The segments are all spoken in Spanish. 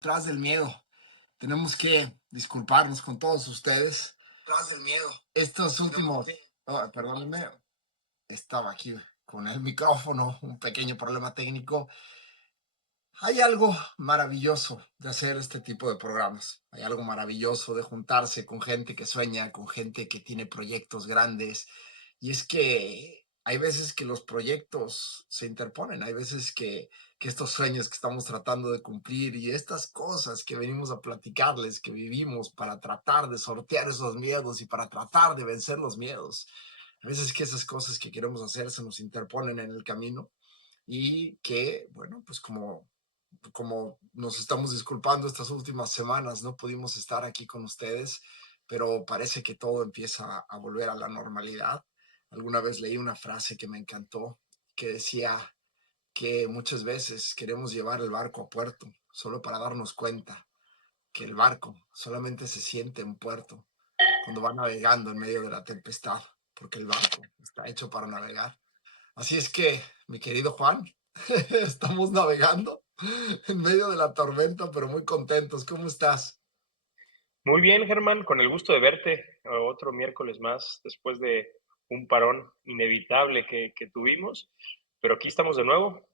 Tras del miedo. Tenemos que disculparnos con todos ustedes. Tras del miedo. Estos últimos... Oh, perdónenme, estaba aquí con el micrófono, un pequeño problema técnico. Hay algo maravilloso de hacer este tipo de programas. Hay algo maravilloso de juntarse con gente que sueña, con gente que tiene proyectos grandes. Y es que hay veces que los proyectos se interponen, hay veces que estos sueños que estamos tratando de cumplir y estas cosas que venimos a platicarles, que vivimos para tratar de sortear esos miedos y para tratar de vencer los miedos. A veces que esas cosas que queremos hacer se nos interponen en el camino y que, bueno, pues como nos estamos disculpando estas últimas semanas, no pudimos estar aquí con ustedes, pero parece que todo empieza a volver a la normalidad. Alguna vez leí una frase que me encantó, que decía que muchas veces queremos llevar el barco a puerto, solo para darnos cuenta que el barco solamente se siente en puerto cuando va navegando en medio de la tempestad, porque el barco está hecho para navegar. Así es que, mi querido Juan, estamos navegando en medio de la tormenta, pero muy contentos. ¿Cómo estás? Muy bien, Germán, con el gusto de verte otro miércoles más después de un parón inevitable que tuvimos, pero aquí estamos de nuevo.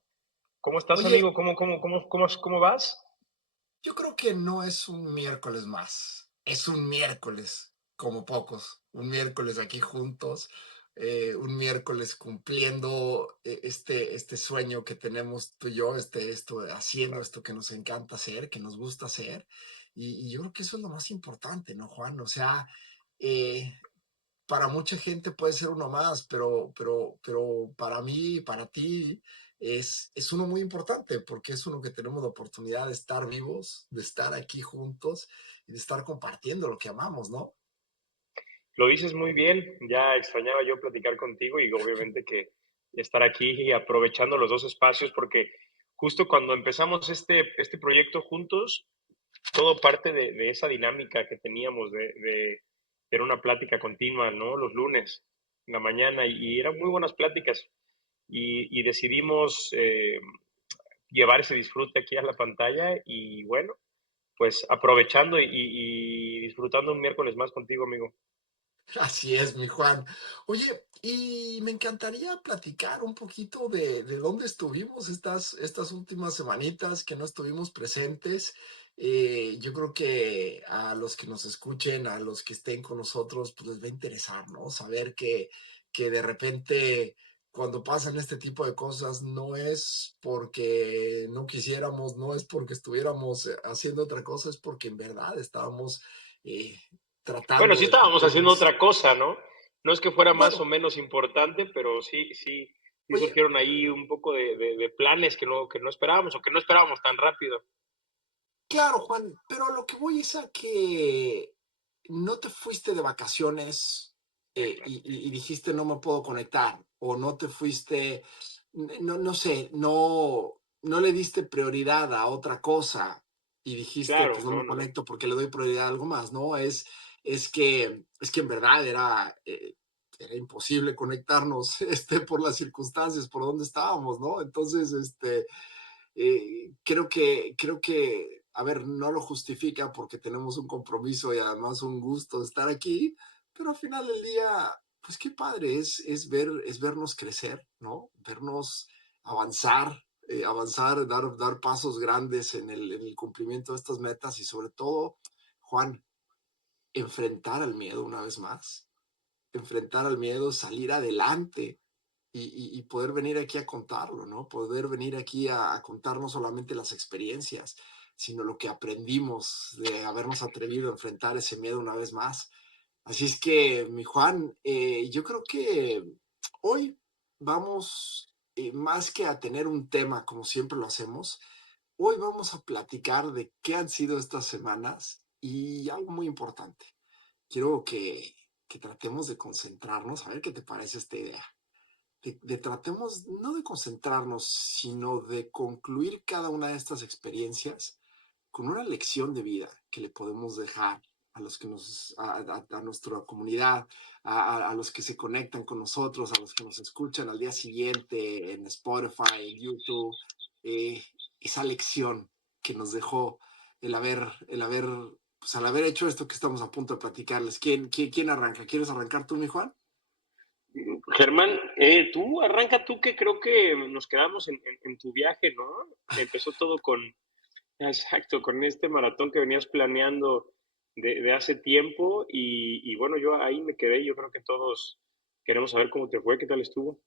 ¿Cómo estás, Oye, amigo? ¿Cómo vas? yo creo que no es un miércoles más, es un miércoles como pocos, un miércoles aquí juntos, un miércoles cumpliendo este sueño que tenemos tú y yo, haciendo esto que nos encanta hacer, que nos gusta hacer, y yo creo que eso es lo más importante, ¿no, Juan? O sea, eh, para mucha gente puede ser uno más, pero para mí, para ti, es uno muy importante porque es uno que tenemos la oportunidad de estar vivos, de estar aquí juntos y de estar compartiendo lo que amamos, ¿no? Lo dices muy bien, ya extrañaba yo platicar contigo y obviamente que estar aquí y aprovechando los dos espacios porque justo cuando empezamos este proyecto juntos, todo parte de esa dinámica que teníamos de tener una plática continua, ¿no? Los lunes en la mañana y eran muy buenas pláticas y decidimos llevar ese disfrute aquí a la pantalla y bueno, pues aprovechando y disfrutando un miércoles más contigo, amigo. Así es, mi Juan. Oye, y me encantaría platicar un poquito de dónde estuvimos estas últimas semanitas que no estuvimos presentes. Yo creo que a los que nos escuchen, a los que estén con nosotros, pues les va a interesar, ¿no? Saber que de repente cuando pasan este tipo de cosas no es porque no quisiéramos, no es porque estuviéramos haciendo otra cosa, es porque en verdad estábamos eh, Bueno, tratando sí de estábamos haciendo cumplirnos. otra cosa, ¿no? No es que fuera más o Bueno, menos importante, pero sí oye, surgieron ahí un poco de planes que no esperábamos o que no esperábamos tan rápido. claro, Juan, pero a lo que voy es a que no te fuiste de vacaciones y dijiste no me puedo conectar, o no te fuiste, no sé, no le diste prioridad a otra cosa y dijiste Claro, pues no no, me no, no. conecto porque le doy prioridad a algo más, ¿no? Es que en verdad era imposible conectarnos por las circunstancias, por donde estábamos, ¿no? Entonces, creo que, a ver, no lo justifica porque tenemos un compromiso y además un gusto de estar aquí, pero al final del día, pues qué padre es vernos crecer, ¿no? Vernos avanzar, dar pasos grandes en el cumplimiento de estas metas y sobre todo, Juan, enfrentar al miedo una vez más, enfrentar al miedo, salir adelante y poder venir aquí a contarlo, ¿no? Poder venir aquí a contar no solamente las experiencias, sino lo que aprendimos de habernos atrevido a enfrentar ese miedo una vez más. Así es que, mi Juan, yo creo que hoy vamos, más que a tener un tema como siempre lo hacemos, hoy vamos a platicar de qué han sido estas semanas y algo muy importante. Quiero que tratemos de concentrarnos, a ver qué te parece esta idea. Tratemos no de concentrarnos, sino de concluir cada una de estas experiencias con una lección de vida que le podemos dejar a los que a nuestra comunidad, a los que se conectan con nosotros, a los que nos escuchan al día siguiente en Spotify, en YouTube, esa lección que nos dejó pues al haber hecho esto que estamos a punto de platicarles. ¿Quién arranca? ¿Quieres arrancar tú, mi Juan? Germán, tú arranca tú, que creo que nos quedamos en tu viaje, ¿no? Empezó todo exacto, con este maratón que venías planeando de hace tiempo y bueno, yo ahí me quedé. Yo creo que todos queremos saber cómo te fue, qué tal estuvo.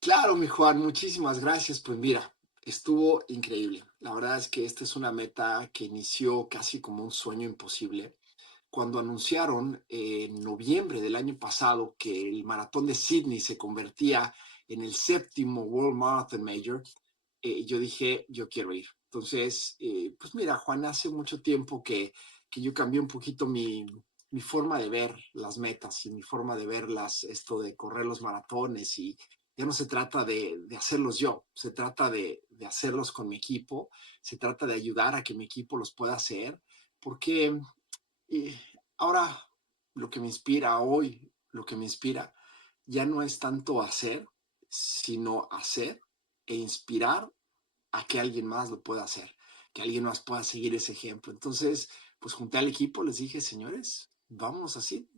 Claro, mi Juan, muchísimas gracias. Pues mira, estuvo increíble. La verdad es que esta es una meta que inició casi como un sueño imposible. Cuando anunciaron en noviembre del año pasado que el maratón de Sydney se convertía en el séptimo World Marathon Major, yo dije, yo quiero ir. Entonces, pues mira, Juan, hace mucho tiempo que yo cambié un poquito mi forma de ver las metas y mi forma de verlas, esto de correr los maratones, y ya no se trata de hacerlos yo, se trata de hacerlos con mi equipo, se trata de ayudar a que mi equipo los pueda hacer, porque y ahora lo que me inspira hoy, lo que me inspira, ya no es tanto hacer, sino hacer e inspirar a que alguien más lo pueda hacer, que alguien más pueda seguir ese ejemplo. Entonces, pues junté al equipo, les dije, señores, vamos así.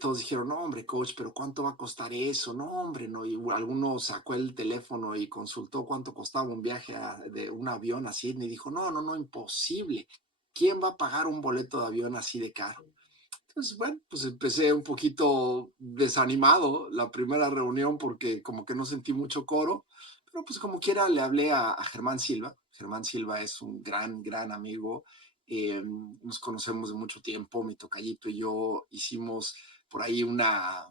Todos dijeron, no, hombre, coach, pero ¿cuánto va a costar eso? No, hombre, no. Y alguno sacó el teléfono y consultó cuánto costaba un viaje de un avión a Sydney. Y dijo, no, no, no, imposible. ¿Quién va a pagar un boleto de avión así de caro? Entonces, bueno, pues empecé un poquito desanimado la primera reunión porque como que no sentí mucho coro, pero pues como quiera le hablé a Germán Silva. Germán Silva es un gran, gran amigo. Nos conocemos de mucho tiempo. Mi tocallito y yo hicimos por ahí una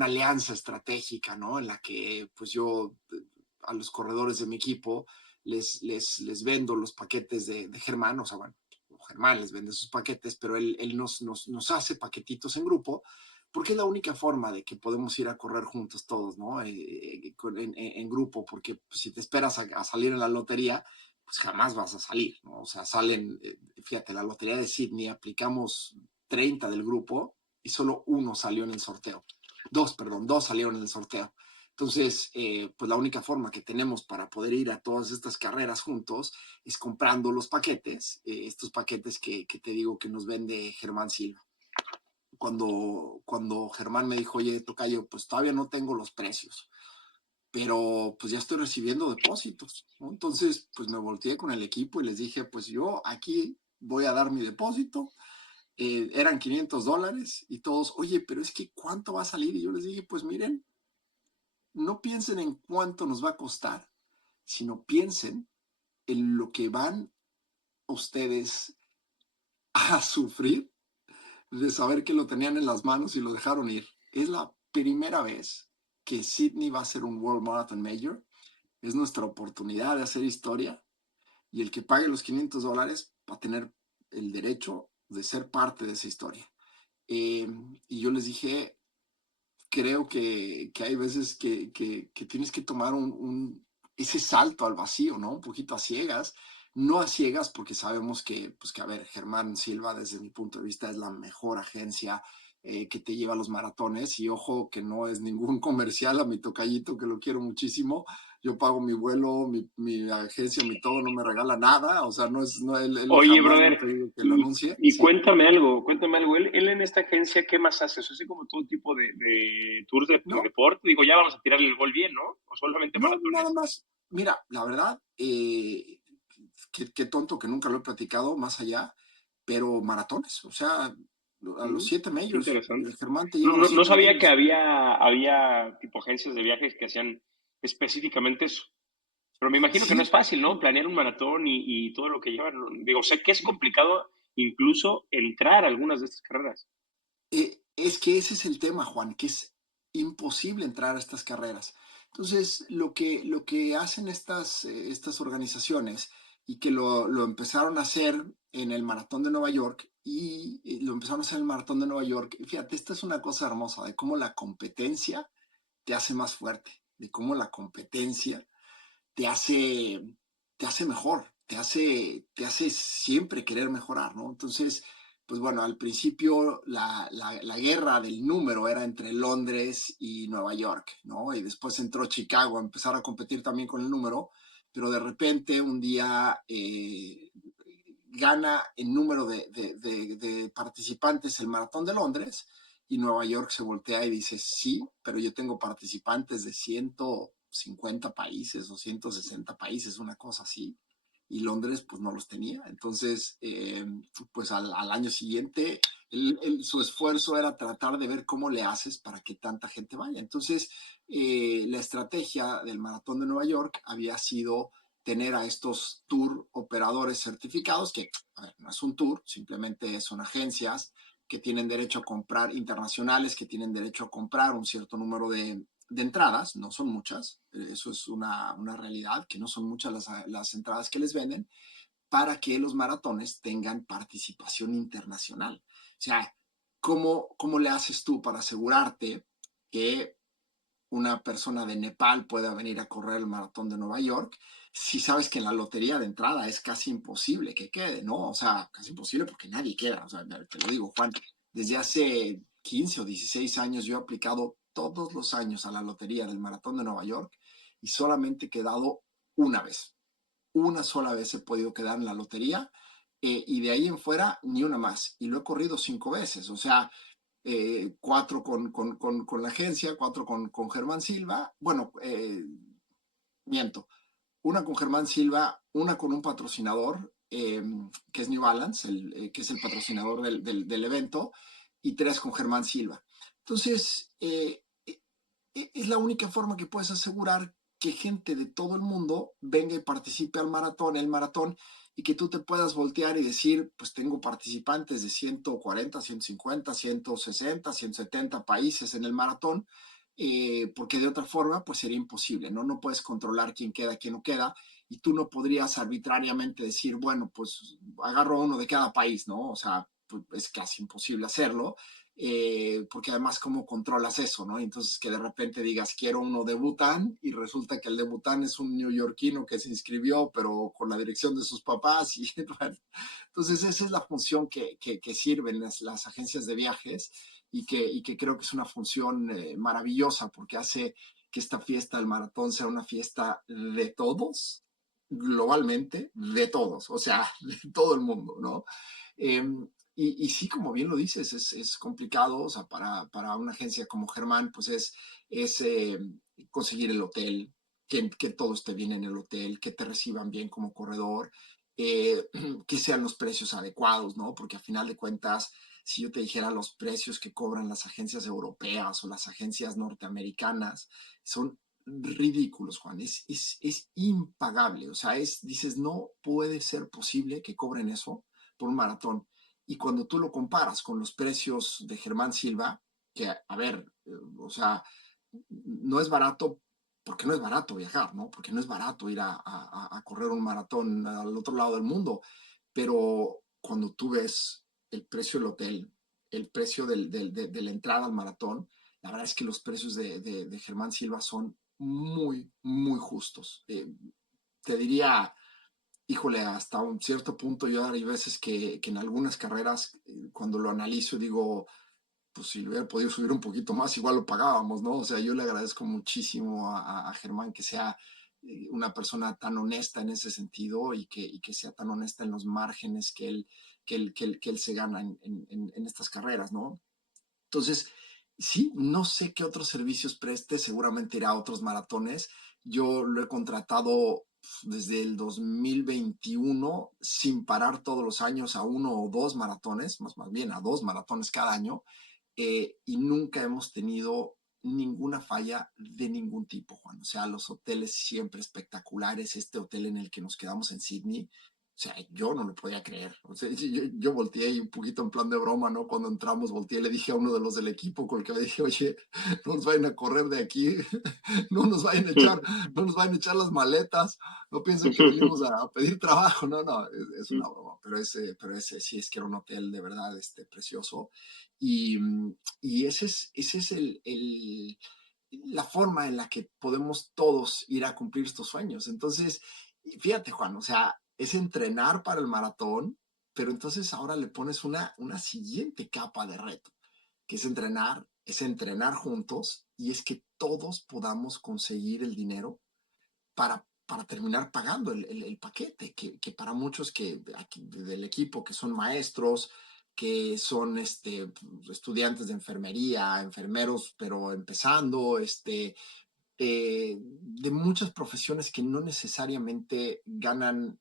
alianza estratégica, ¿no? En la que pues yo a los corredores de mi equipo les vendo los paquetes de Germán, o sea, bueno, Germán les vende sus paquetes, pero él nos hace paquetitos en grupo, porque es la única forma de que podemos ir a correr juntos todos, ¿no? En grupo, porque pues, si te esperas a salir en la lotería, pues jamás vas a salir, ¿no? O sea, salen, fíjate, la lotería de Sydney, aplicamos 30 del grupo y solo uno salió en el sorteo. Dos salieron en el sorteo. Entonces, pues la única forma que tenemos para poder ir a todas estas carreras juntos es comprando los paquetes, estos paquetes que te digo que nos vende Germán Silva. Cuando Germán me dijo, oye, tocayo, pues todavía no tengo los precios, pero pues ya estoy recibiendo depósitos, ¿no? Entonces, pues me volteé con el equipo y les dije, pues yo aquí voy a dar mi depósito. Eran $500 y todos, oye, pero es que ¿cuánto va a salir? Y yo les dije, pues miren, no piensen en cuánto nos va a costar, sino piensen en lo que van ustedes a sufrir de saber que lo tenían en las manos y lo dejaron ir. Es la primera vez que Sydney va a ser un World Marathon Major. Es nuestra oportunidad de hacer historia, y el que pague los $500 va a tener el derecho de ser parte de esa historia. Y yo les dije, creo que hay veces que tienes que tomar ese salto al vacío, ¿no? Un poquito a ciegas, no a ciegas porque sabemos pues que, a ver, Germán Silva, desde mi punto de vista, es la mejor agencia que te lleva a los maratones, y ojo que no es ningún comercial a mi tocallito, que lo quiero muchísimo. Yo pago mi vuelo, mi agencia, mi todo, no me regala nada, o sea, no es, no, él Oye, jamás me ha brother, pedido que lo y, anuncie, y sí. cuéntame algo. Él en esta agencia, ¿qué más hace? ¿Eso hace como todo tipo de tours de No, deporte? Digo, ya vamos a tirar el gol bien, ¿no? ¿O solamente no, nada maratones? más. Mira, la verdad, qué tonto que nunca lo he platicado más allá, pero maratones, o sea, a los Mm, 7 majors, interesante. Germán te No, lleva a los no, no siete sabía que majors. había tipo agencias de viajes que hacían específicamente eso. Pero me imagino que no es Sí, fácil, ¿no? Planear un maratón y todo lo que llevan. Digo, sé que es complicado incluso entrar a algunas de estas carreras. es que ese es el tema, Juan, que es imposible entrar a estas carreras. Entonces, lo que hacen estas organizaciones, y que lo empezaron a hacer en el Maratón de Nueva York, y lo empezaron a hacer en el Maratón de Nueva York, fíjate, esta es una cosa hermosa de cómo la competencia te hace más fuerte, de cómo la competencia te hace, te hace mejor, te hace siempre querer mejorar, ¿no? Entonces, pues bueno, al principio la guerra del número era entre Londres y Nueva York, ¿no? Y después entró Chicago a empezar a competir también con el número, pero de repente un día gana en número de participantes el Maratón de Londres y Nueva York se voltea y dice, sí, pero yo tengo participantes de 150 países o 160 países, una cosa así. Y Londres pues no los tenía. Entonces, pues al año siguiente, su esfuerzo era tratar de ver cómo le haces para que tanta gente vaya. Entonces, la estrategia del Maratón de Nueva York había sido tener a estos tour operadores certificados, que a ver, no es un tour, simplemente son agencias que tienen derecho a comprar, internacionales, que tienen derecho a comprar un cierto número de entradas, no son muchas, eso es una realidad, que no son muchas las entradas que les venden, para que los maratones tengan participación internacional. O sea, ¿cómo le haces tú para asegurarte que una persona de Nepal pueda venir a correr el maratón de Nueva York si sabes que en la lotería de entrada es casi imposible que quede, ¿no? O sea, casi imposible porque nadie queda. O sea, te lo digo, Juan, desde hace 15 o 16 años yo he aplicado todos los años a la lotería del maratón de Nueva York y solamente he quedado una vez. Una sola vez he podido quedar en la lotería y de ahí en fuera ni una más. Y lo he corrido 5 veces. O sea, 4 con la agencia, 4 con Germán Silva. Bueno, miento. Una con Germán Silva, una con un patrocinador, que es New Balance, que es el patrocinador del evento, y 3 con Germán Silva. Entonces, es la única forma que puedes asegurar que gente de todo el mundo venga y participe al maratón, el maratón, y que tú te puedas voltear y decir, pues tengo participantes de 140, 150, 160, 170 países en el maratón, porque de otra forma, pues sería imposible, ¿no? No puedes controlar quién queda, quién no queda, y tú no podrías arbitrariamente decir, bueno, pues agarro uno de cada país, ¿no? O sea, pues es casi imposible hacerlo porque además cómo controlas eso, ¿no? Entonces que de repente digas, quiero uno de Bután y resulta que el de Bután es un neoyorquino que se inscribió, pero con la dirección de sus papás. Y, bueno, entonces esa es la función que sirven las agencias de viajes y que creo que es una función maravillosa porque hace que esta fiesta del maratón sea una fiesta de todos, globalmente, de todos, o sea, de todo el mundo, ¿no? Eh, y sí, como bien lo dices, es complicado, o sea, para una agencia como Germán, pues es conseguir el hotel, que todo esté bien en el hotel, que te reciban bien como corredor, eh, que sean los precios adecuados, ¿no? Porque a final de cuentas, si yo te dijera los precios que cobran las agencias europeas o las agencias norteamericanas, son ridículos, Juan, es impagable, o sea, dices, no puede ser posible que cobren eso por un maratón. Y cuando tú lo comparas con los precios de Germán Silva, que, a ver, o sea, no es barato porque no es barato viajar, ¿no? Porque no es barato ir a correr un maratón al otro lado del mundo. Pero cuando tú ves el precio del hotel, el precio de la entrada al maratón, la verdad es que los precios de Germán Silva son muy, muy justos. Te diría, híjole, hasta un cierto punto yo hay veces que en algunas carreras, cuando lo analizo, digo, pues si le hubiera podido subir un poquito más, igual lo pagábamos, ¿no? O sea, yo le agradezco muchísimo a Germán que sea una persona tan honesta en ese sentido y que sea tan honesta en los márgenes que él se gana en estas carreras, ¿no? Entonces, sí, no sé qué otros servicios preste, seguramente irá a otros maratones. Yo lo he contratado desde el 2021 sin parar todos los años a 1 o 2 maratones, más bien a 2 maratones cada año, y nunca hemos tenido ninguna falla de ningún tipo, Juan. O sea, los hoteles siempre espectaculares. Este hotel en el que nos quedamos en Sydney, o sea, yo no lo podía creer. O sea, yo volteé y un poquito en plan de broma, ¿no? Cuando entramos, volteé y le dije a uno de los del equipo con el que le dije, oye, no nos vayan a correr de aquí, no nos vayan a echar, no nos vayan a echar las maletas, no piensen que venimos a pedir trabajo, no, no, es una broma, pero ese sí es que era un hotel de verdad precioso. Y, y ese es la forma en la que podemos todos ir a cumplir estos sueños. Entonces, fíjate, Juan, o sea, es entrenar para el maratón, pero entonces ahora le pones una siguiente capa de reto, que es entrenar juntos y es que todos podamos conseguir el dinero para para terminar pagando el paquete, que para muchos que aquí, del equipo que son maestros, que son estudiantes de enfermería, enfermeros, pero empezando, de muchas profesiones que no necesariamente ganan,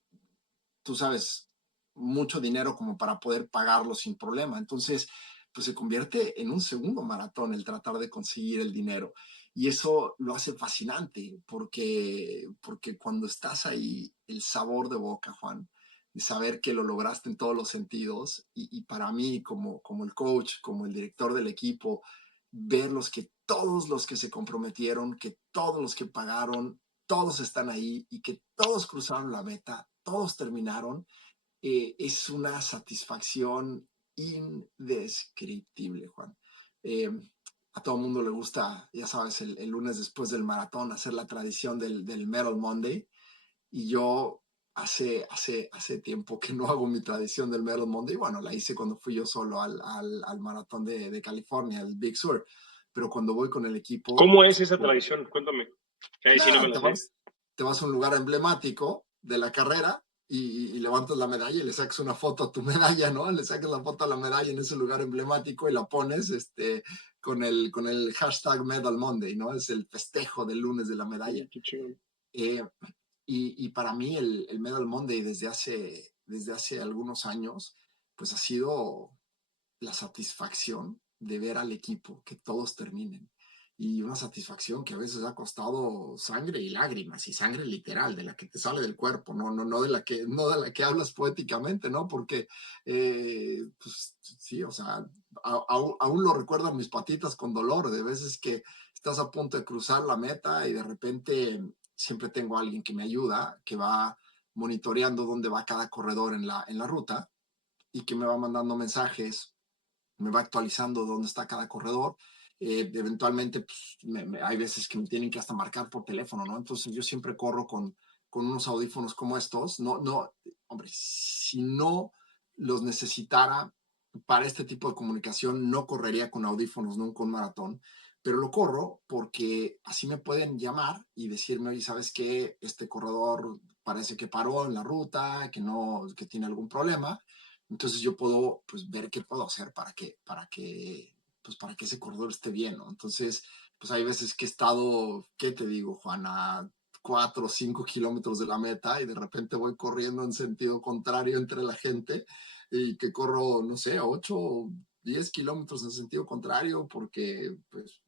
tú sabes, mucho dinero como para poder pagarlo sin problema. Entonces, pues se convierte en un segundo maratón el tratar de conseguir el dinero. Y eso lo hace fascinante porque cuando estás ahí, el sabor de boca, Juan, de saber que lo lograste en todos los sentidos, y para mí como el coach, como el director del equipo, ver que todos los que se comprometieron, que todos los que pagaron, todos están ahí y que todos cruzaron la meta, todos terminaron, es una satisfacción indescriptible, Juan. Eh, a todo el mundo le gusta, ya sabes, el lunes después del maratón, hacer la tradición del Medal Monday. Y yo hace tiempo que no hago mi tradición del Medal Monday. Bueno, la hice cuando fui yo solo al maratón de California, el Big Sur. Pero cuando voy con el equipo, ¿Cómo es esa tradición? Cuéntame, que pues ahí sí no nada, me la sé. te vas a un lugar emblemático de la carrera y levantas la medalla y le sacas una foto a tu medalla, ¿no? Le sacas la foto a la medalla en ese lugar emblemático y la pones con el hashtag Medal Monday, ¿no? Es el festejo del lunes de la medalla. Qué chido. Eh, y para mí el Medal Monday desde hace algunos años, pues ha sido la satisfacción de ver al equipo, que todos terminen. Y una satisfacción que a veces ha costado sangre y lágrimas, y sangre literal, de la que te sale del cuerpo, no de la que hablas poéticamente, ¿no? Porque, pues sí, o sea, aún lo recuerdan mis patitas con dolor, de veces que estás a punto de cruzar la meta y de repente siempre tengo a alguien que me ayuda, que va monitoreando dónde va cada corredor en la ruta y que me va mandando mensajes, me va actualizando dónde está cada corredor. Eventualmente, pues, hay veces que me tienen que hasta marcar por teléfono, ¿no? Entonces yo siempre corro con unos audífonos como estos. No, no, hombre, si no los necesitara para este tipo de comunicación, no correría con audífonos nunca un maratón, pero lo corro porque así me pueden llamar y decirme, oye, ¿sabes qué? Este corredor parece que paró en la ruta, que tiene algún problema. Entonces yo puedo, pues, ver qué puedo hacer para que ese corredor esté bien, ¿no? Entonces, pues hay veces que he estado, ¿qué te digo, Juan? A 4 o 5 kilómetros de la meta y de repente voy corriendo en sentido contrario entre la gente y que corro, no sé, 8 o 10 kilómetros en sentido contrario porque, pues,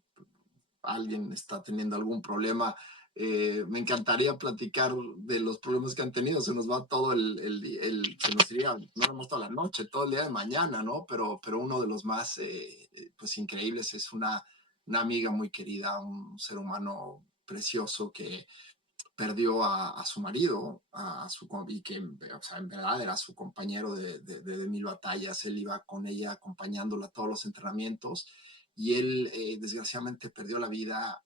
alguien está teniendo algún problema. Me encantaría platicar de los problemas que han tenido. Se nos va todo se nos iría, no hemos toda la noche, todo el día de mañana, ¿no? Pero uno de los más, pues, increíbles es una amiga muy querida, un ser humano precioso que perdió a su marido, y que, o sea, en verdad era su compañero de mil batallas. Él iba con ella acompañándola a todos los entrenamientos y él, desgraciadamente, perdió la vida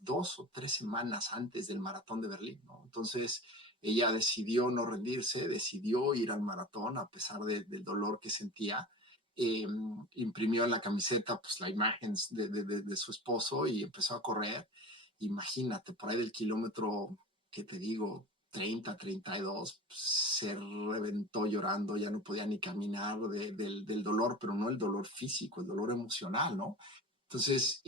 2 o 3 semanas antes del maratón de Berlín, ¿no? Entonces ella decidió no rendirse, decidió ir al maratón a pesar del dolor que sentía. eh, Imprimió en la camiseta, pues, la imagen de su esposo y empezó a correr. Imagínate, por ahí del kilómetro, ¿qué te digo? 30, 32, se reventó llorando, ya no podía ni caminar del dolor, pero no el dolor físico, el dolor emocional, ¿no? Entonces,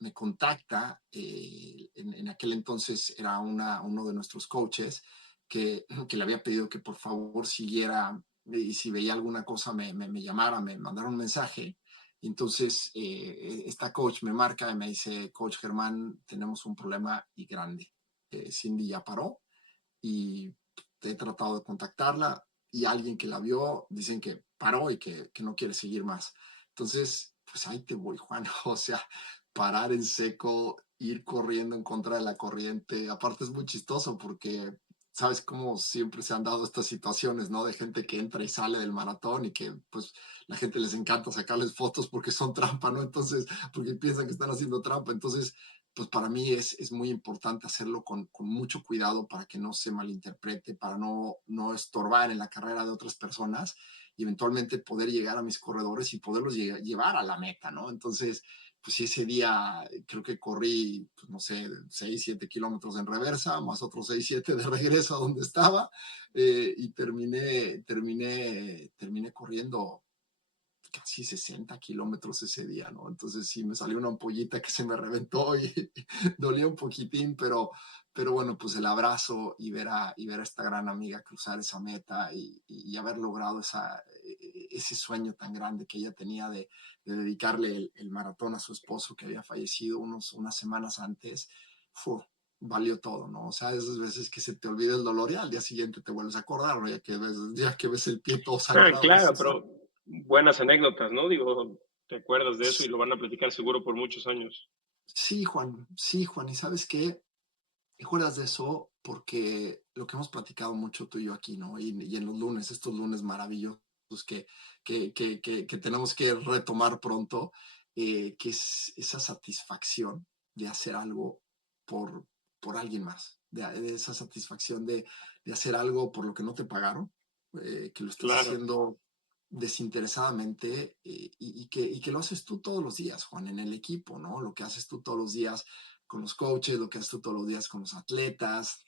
me contacta, en aquel entonces era uno de nuestros coaches que le había pedido que por favor siguiera, y si veía alguna cosa me llamara, me mandara un mensaje. Entonces, esta coach me marca y me dice, Coach Germán, tenemos un problema y grande. Cindy ya paró y he tratado de contactarla y alguien que la vio dicen que paró y que no quiere seguir más. Entonces, pues ahí te voy, Juan. O sea, parar en seco, ir corriendo en contra de la corriente. Aparte es muy chistoso porque sabes cómo siempre se han dado estas situaciones, ¿no? De gente que entra y sale del maratón y que, pues, la gente les encanta sacarles fotos porque son trampa, ¿no? Entonces, porque piensan que están haciendo trampa. Entonces, pues para mí es muy importante hacerlo con mucho cuidado para que no se malinterprete, para no estorbar en la carrera de otras personas y eventualmente poder llegar a mis corredores y poderlos llevar a la meta, ¿no? Entonces, pues sí, ese día creo que corrí, pues no sé, 6, 7 kilómetros en reversa, más otros 6, 7 de regreso a donde estaba, y terminé corriendo casi 60 kilómetros ese día, ¿no? Entonces sí, me salió una ampollita que se me reventó y dolía un poquitín, pero bueno, pues el abrazo y ver a esta gran amiga cruzar esa meta y haber logrado ese sueño tan grande que ella tenía de dedicarle el maratón a su esposo que había fallecido unas semanas antes, valió todo, ¿no? O sea, esas veces que se te olvida el dolor y al día siguiente te vuelves a acordar, ¿no? Ya que ves el pie todo sangrado, Claro, dices, pero buenas anécdotas, ¿no? Digo, te acuerdas de eso y lo van a platicar seguro por muchos años. sí, Juan, ¿y sabes qué? ¿Te acuerdas de eso? Porque lo que hemos platicado mucho tú y yo aquí, ¿no? Y en los lunes, estos lunes maravillosos que tenemos que retomar pronto, que es esa satisfacción de hacer algo por, por alguien más, de esa satisfacción de hacer algo por lo que no te pagaron, que lo estás Claro. haciendo desinteresadamente, y que lo haces tú todos los días, Juan, en el equipo, ¿no? Lo que haces tú todos los días con los coaches, lo que haces tú todos los días con los atletas,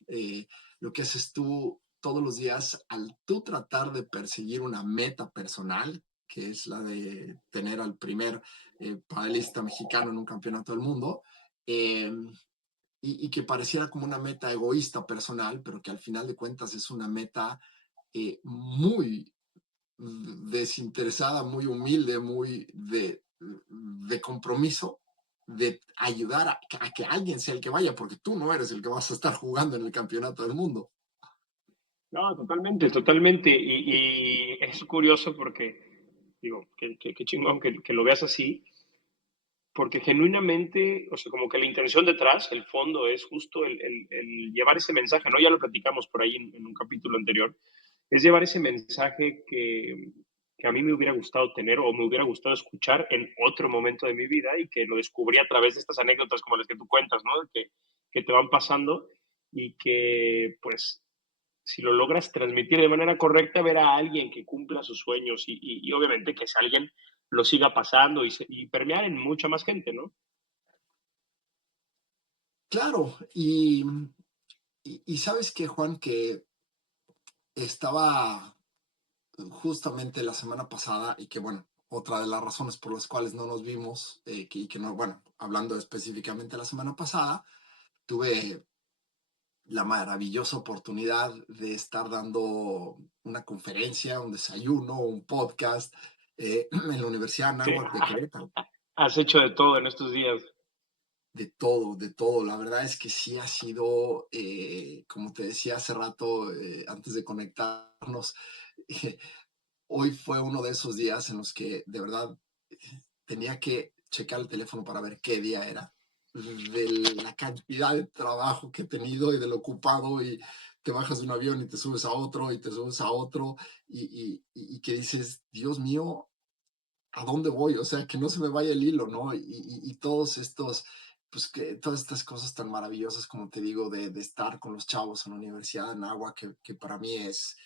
lo que haces tú todos los días al tú tratar de perseguir una meta personal, que es la de tener al primer padelista mexicano en un campeonato del mundo, eh, y que pareciera como una meta egoísta personal, pero que al final de cuentas es una meta muy desinteresada, muy humilde, muy de compromiso, de ayudar a que alguien sea el que vaya, porque tú no eres el que vas a estar jugando en el campeonato del mundo. No, totalmente, totalmente. Y es curioso porque, digo, qué chingón que lo veas así, porque genuinamente, o sea, como que la intención detrás, el fondo es justo el llevar ese mensaje, ¿no? Ya lo platicamos por ahí en un capítulo anterior, es llevar ese mensaje que a mí me hubiera gustado tener o me hubiera gustado escuchar en otro momento de mi vida y que lo descubrí a través de estas anécdotas como las que tú cuentas, ¿no? Que te van pasando y que, pues, si lo logras transmitir de manera correcta, ver a alguien que cumpla sus sueños y obviamente que ese alguien lo siga pasando y permear en mucha más gente, ¿no? Claro, y sabes que, Juan, que estaba justamente la semana pasada y que, bueno, otra de las razones por las cuales no nos vimos, y que no, bueno, hablando específicamente la semana pasada, tuve la maravillosa oportunidad de estar dando una conferencia, un desayuno, un podcast en la Universidad Sí, Anáhuac de Querétaro. has hecho de todo en estos días. De todo, de todo. La verdad es que sí ha sido, como te decía hace rato, antes de conectarnos, hoy fue uno de esos días en los que de verdad tenía que checar el teléfono para ver qué día era, de la cantidad de trabajo que he tenido y de lo ocupado, y te bajas de un avión y te subes a otro y te subes a otro, y que dices, Dios mío, ¿a dónde voy? O sea, que no se me vaya el hilo, ¿no? Y todos estos, pues que todas estas cosas tan maravillosas, como te digo, de estar con los chavos en la Universidad de Anáhuac, que para mí es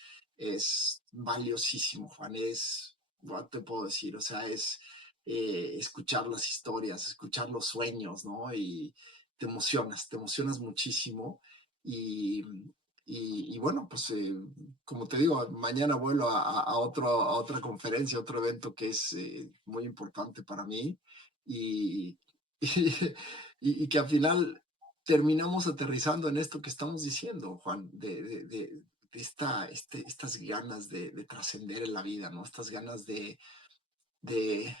valiosísimo, Juan, what te puedo decir, o sea, es escuchar las historias, escuchar los sueños, ¿no? Y te emocionas muchísimo, y, y bueno, pues como te digo, mañana vuelo a otra conferencia, a otro evento que es muy importante para mí, y, y que al final terminamos aterrizando en esto que estamos diciendo, Juan, estas ganas de trascender en la vida, ¿no? Estas ganas de, de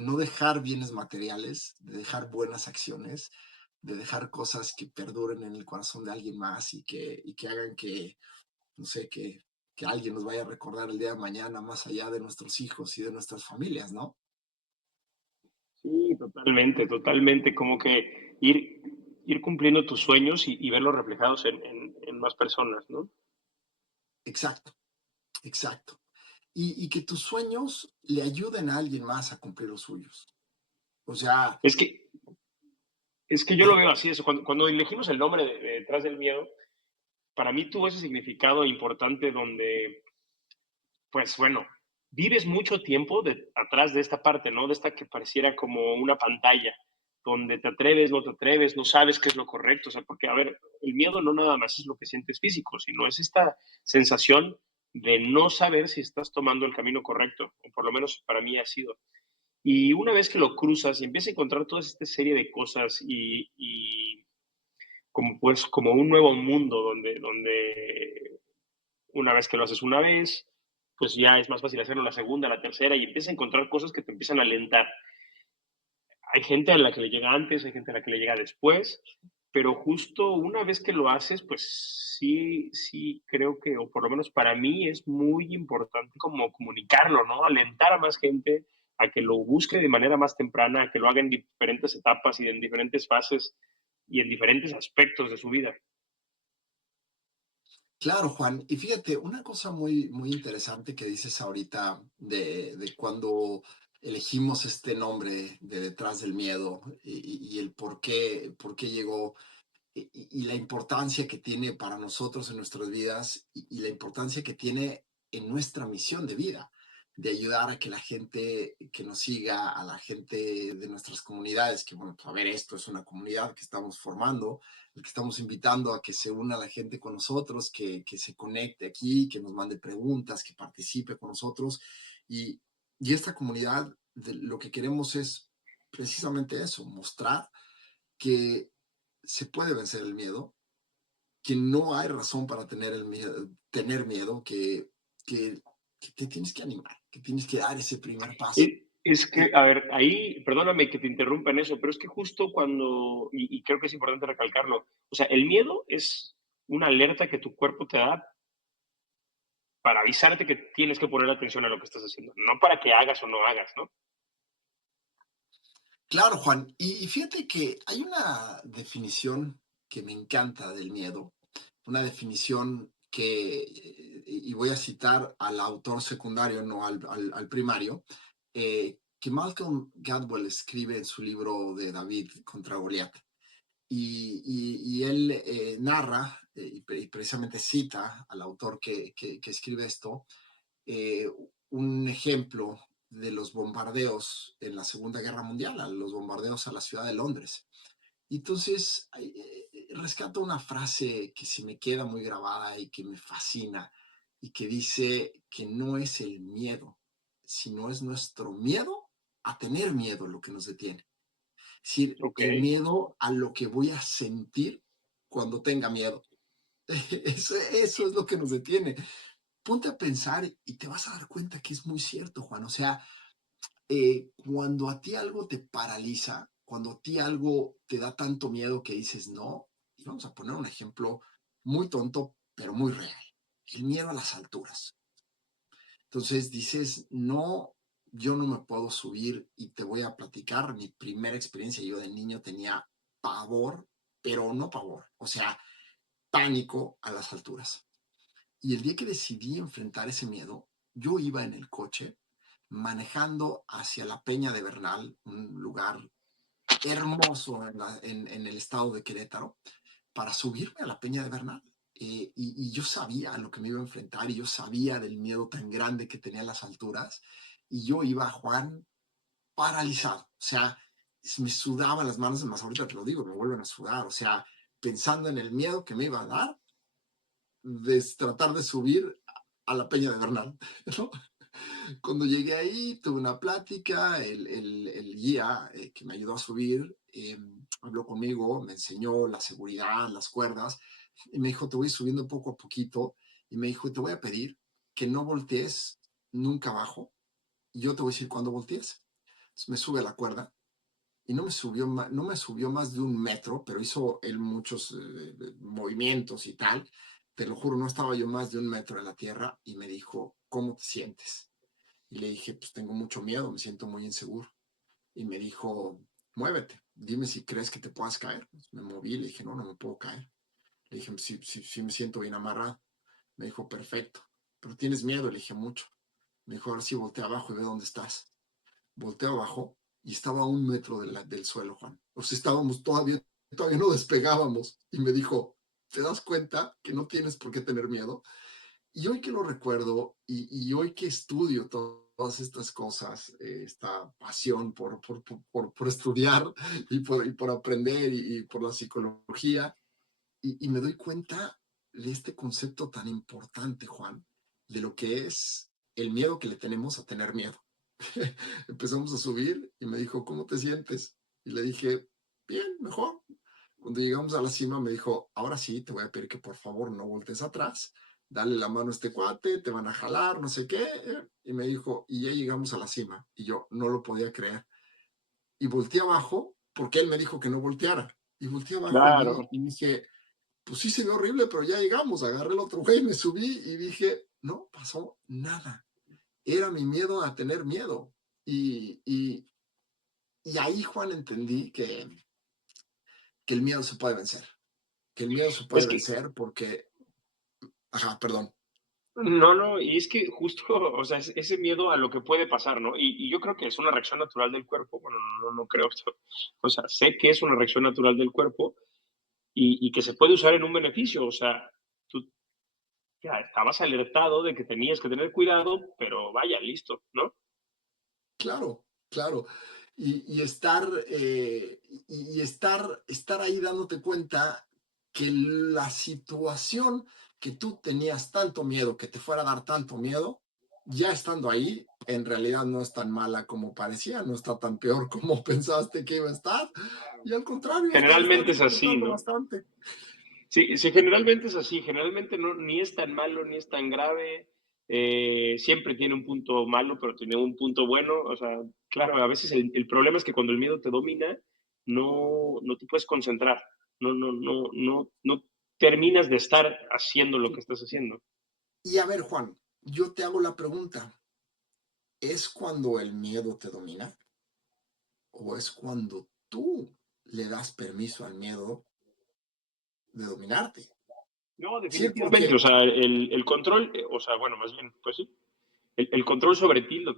no dejar bienes materiales, de dejar buenas acciones, de dejar cosas que perduren en el corazón de alguien más, y que hagan que, no sé, que alguien nos vaya a recordar el día de mañana más allá de nuestros hijos y de nuestras familias, ¿no? Sí, totalmente, totalmente. Como que ir cumpliendo tus sueños y verlos reflejados en más personas, ¿no? Exacto, exacto. Y que tus sueños le ayuden a alguien más a cumplir los suyos. O sea, Es que, es que yo lo eh, veo así, eso. Cuando elegimos el nombre de Detrás del Miedo, para mí tuvo ese significado importante donde, pues bueno, vives mucho tiempo atrás de esta parte, ¿no? De esta que pareciera como una pantalla, donde te atreves, no te atreves, no sabes qué es lo correcto. O sea, porque, a ver, el miedo no nada más es lo que sientes físico, sino es esta sensación de no saber si estás tomando el camino correcto, o por lo menos para mí ha sido. Y una vez que lo cruzas y empiezas a encontrar toda esta serie de cosas y como, pues, como un nuevo mundo donde una vez que lo haces una vez, pues ya es más fácil hacerlo la segunda, la tercera y empiezas a encontrar cosas que te empiezan a alentar. Hay gente a la que le llega antes, hay gente a la que le llega después, pero justo una vez que lo haces, pues sí, sí creo que, o por lo menos para mí es muy importante como comunicarlo, ¿no? Alentar a más gente a que lo busque de manera más temprana, a que lo haga en diferentes etapas y en diferentes fases y en diferentes aspectos de su vida. Claro, Juan. Y fíjate, una cosa muy, muy interesante que dices ahorita de cuando elegimos este nombre de Detrás del Miedo y el por qué llegó y la importancia que tiene para nosotros en nuestras vidas y la importancia que tiene en nuestra misión de vida, de ayudar a que la gente que nos siga, a la gente de nuestras comunidades, que bueno, pues a ver, esto es una comunidad que estamos formando, el que estamos invitando a que se una la gente con nosotros, que se conecte aquí, que nos mande preguntas, que participe con nosotros. Y, y esta comunidad, lo que queremos es precisamente eso, mostrar que se puede vencer el miedo, que no hay razón para tener miedo, que, que te tienes que animar, que tienes que dar ese primer paso. Es que, Y a ver, ahí, perdóname que te interrumpa en eso, pero es que justo cuando, y creo que es importante recalcarlo, o sea, el miedo es una alerta que tu cuerpo te da para avisarte que tienes que poner atención a lo que estás haciendo, no para que hagas o no hagas, ¿no? claro, Juan, y fíjate que hay una definición que me encanta del miedo, una definición y voy a citar al autor secundario, no al primario, que Malcolm Gladwell escribe en su libro de David contra Goliat. Y él narra y precisamente cita al autor que escribe esto, eh, un ejemplo de los bombardeos en la Segunda Guerra Mundial, a los bombardeos a la ciudad de Londres. Y entonces rescato una frase que se me queda muy grabada y que me fascina y que dice que no es el miedo, sino es nuestro miedo a tener miedo lo que nos detiene. Es decir, Ok, el miedo a lo que voy a sentir cuando tenga miedo. Eso es lo que nos detiene. Ponte a pensar y te vas a dar cuenta que es muy cierto, Juan. O sea, cuando a ti algo te paraliza, cuando a ti algo te da tanto miedo que dices no, y vamos a poner un ejemplo muy tonto, pero muy real, el miedo a las alturas. Entonces dices, no, yo no me puedo subir y te voy a platicar mi primera experiencia. Yo de niño tenía pavor, pero no pavor, o sea, pánico a las alturas. Y el día que decidí enfrentar ese miedo, yo iba en el coche manejando hacia la Peña de Bernal, un lugar hermoso en el estado de Querétaro, para subirme a la Peña de Bernal. Y yo sabía a lo que me iba a enfrentar y yo sabía del miedo tan grande que tenía a las alturas. Y yo iba, Juan, paralizado. O sea, me sudaban las manos, más ahorita te lo digo, me vuelven a sudar. O sea, pensando en el miedo que me iba a dar de tratar de subir a la Peña de Bernal, ¿no? Cuando llegué ahí, tuve una plática, el guía que me ayudó a subir habló conmigo, me enseñó la seguridad, las cuerdas, y me dijo, te voy subiendo poco a poquito, y me dijo, te voy a pedir que no voltees nunca abajo, y yo te voy a decir cuándo voltees. Entonces me sube a la cuerda, y no me subió más de 1 metro, pero hizo él muchos movimientos y tal. Te lo juro, no estaba yo más de 1 metro de la tierra, y me dijo, ¿cómo te sientes? Y le dije, pues tengo mucho miedo, me siento muy inseguro. Y me dijo, muévete, dime si crees que te puedas caer. Pues me moví, le dije, no, no me puedo caer. Le dije, sí me siento bien amarrado. Me dijo, perfecto, pero tienes miedo, le dije, mucho. Me dijo, ahora sí voltea abajo y ve dónde estás. Volteo abajo y estaba a 1 metro del suelo, Juan. O sea, estábamos todavía no despegábamos. Y me dijo, ¿te das cuenta que no tienes por qué tener miedo? Y hoy que lo recuerdo y hoy que estudio todo todas estas cosas, esta pasión por estudiar y por aprender y por la psicología. Y me doy cuenta de este concepto tan importante, Juan, de lo que es el miedo que le tenemos a tener miedo. Empezamos a subir y me dijo, ¿cómo te sientes? Y le dije, bien, mejor. Cuando llegamos a la cima me dijo, ahora sí, te voy a pedir que por favor no voltees atrás, dale la mano a este cuate, te van a jalar, no sé qué. Y me dijo, y ya llegamos a la cima. Y yo no lo podía creer. Y volteé abajo porque él me dijo que no volteara. Y volteé abajo y vi Claro. y dije, pues sí se ve horrible, pero ya llegamos. Agarré el otro güey, me subí y dije, no pasó nada. Era mi miedo a tener miedo. Y, y, y ahí, Juan, entendí que el miedo se puede vencer. Que el miedo se puede Es que, vencer porque, ajá, perdón. no, no, y es que justo, o sea, ese miedo a lo que puede pasar, ¿no? Y yo creo que es una reacción natural del cuerpo, bueno, no creo, o sea, sé que es una reacción natural del cuerpo y que se puede usar en un beneficio, o sea, tú ya estabas alertado de que tenías que tener cuidado, pero vaya, listo, ¿no? Claro, claro. Y estar, estar ahí dándote cuenta que la situación que tú tenías tanto miedo, que te fuera a dar tanto miedo, ya estando ahí, en realidad no es tan mala como parecía, no está tan peor como pensaste que iba a estar, y al contrario, hasta lo estás Generalmente es así, disfrutando ¿no? bastante. Sí, sí, generalmente es así, generalmente no, ni es tan malo, ni es tan grave, siempre tiene un punto malo, pero tiene un punto bueno, o sea, claro, a veces el problema es que cuando el miedo te domina, no te puedes concentrar, no terminas de estar haciendo lo que estás haciendo. Y a ver, Juan, yo te hago la pregunta, ¿es cuando el miedo te domina o es cuando tú le das permiso al miedo de dominarte? No, Sí, definitivamente, o porque, sea, el control, o sea, bueno, más bien, pues sí, el control sobre ti lo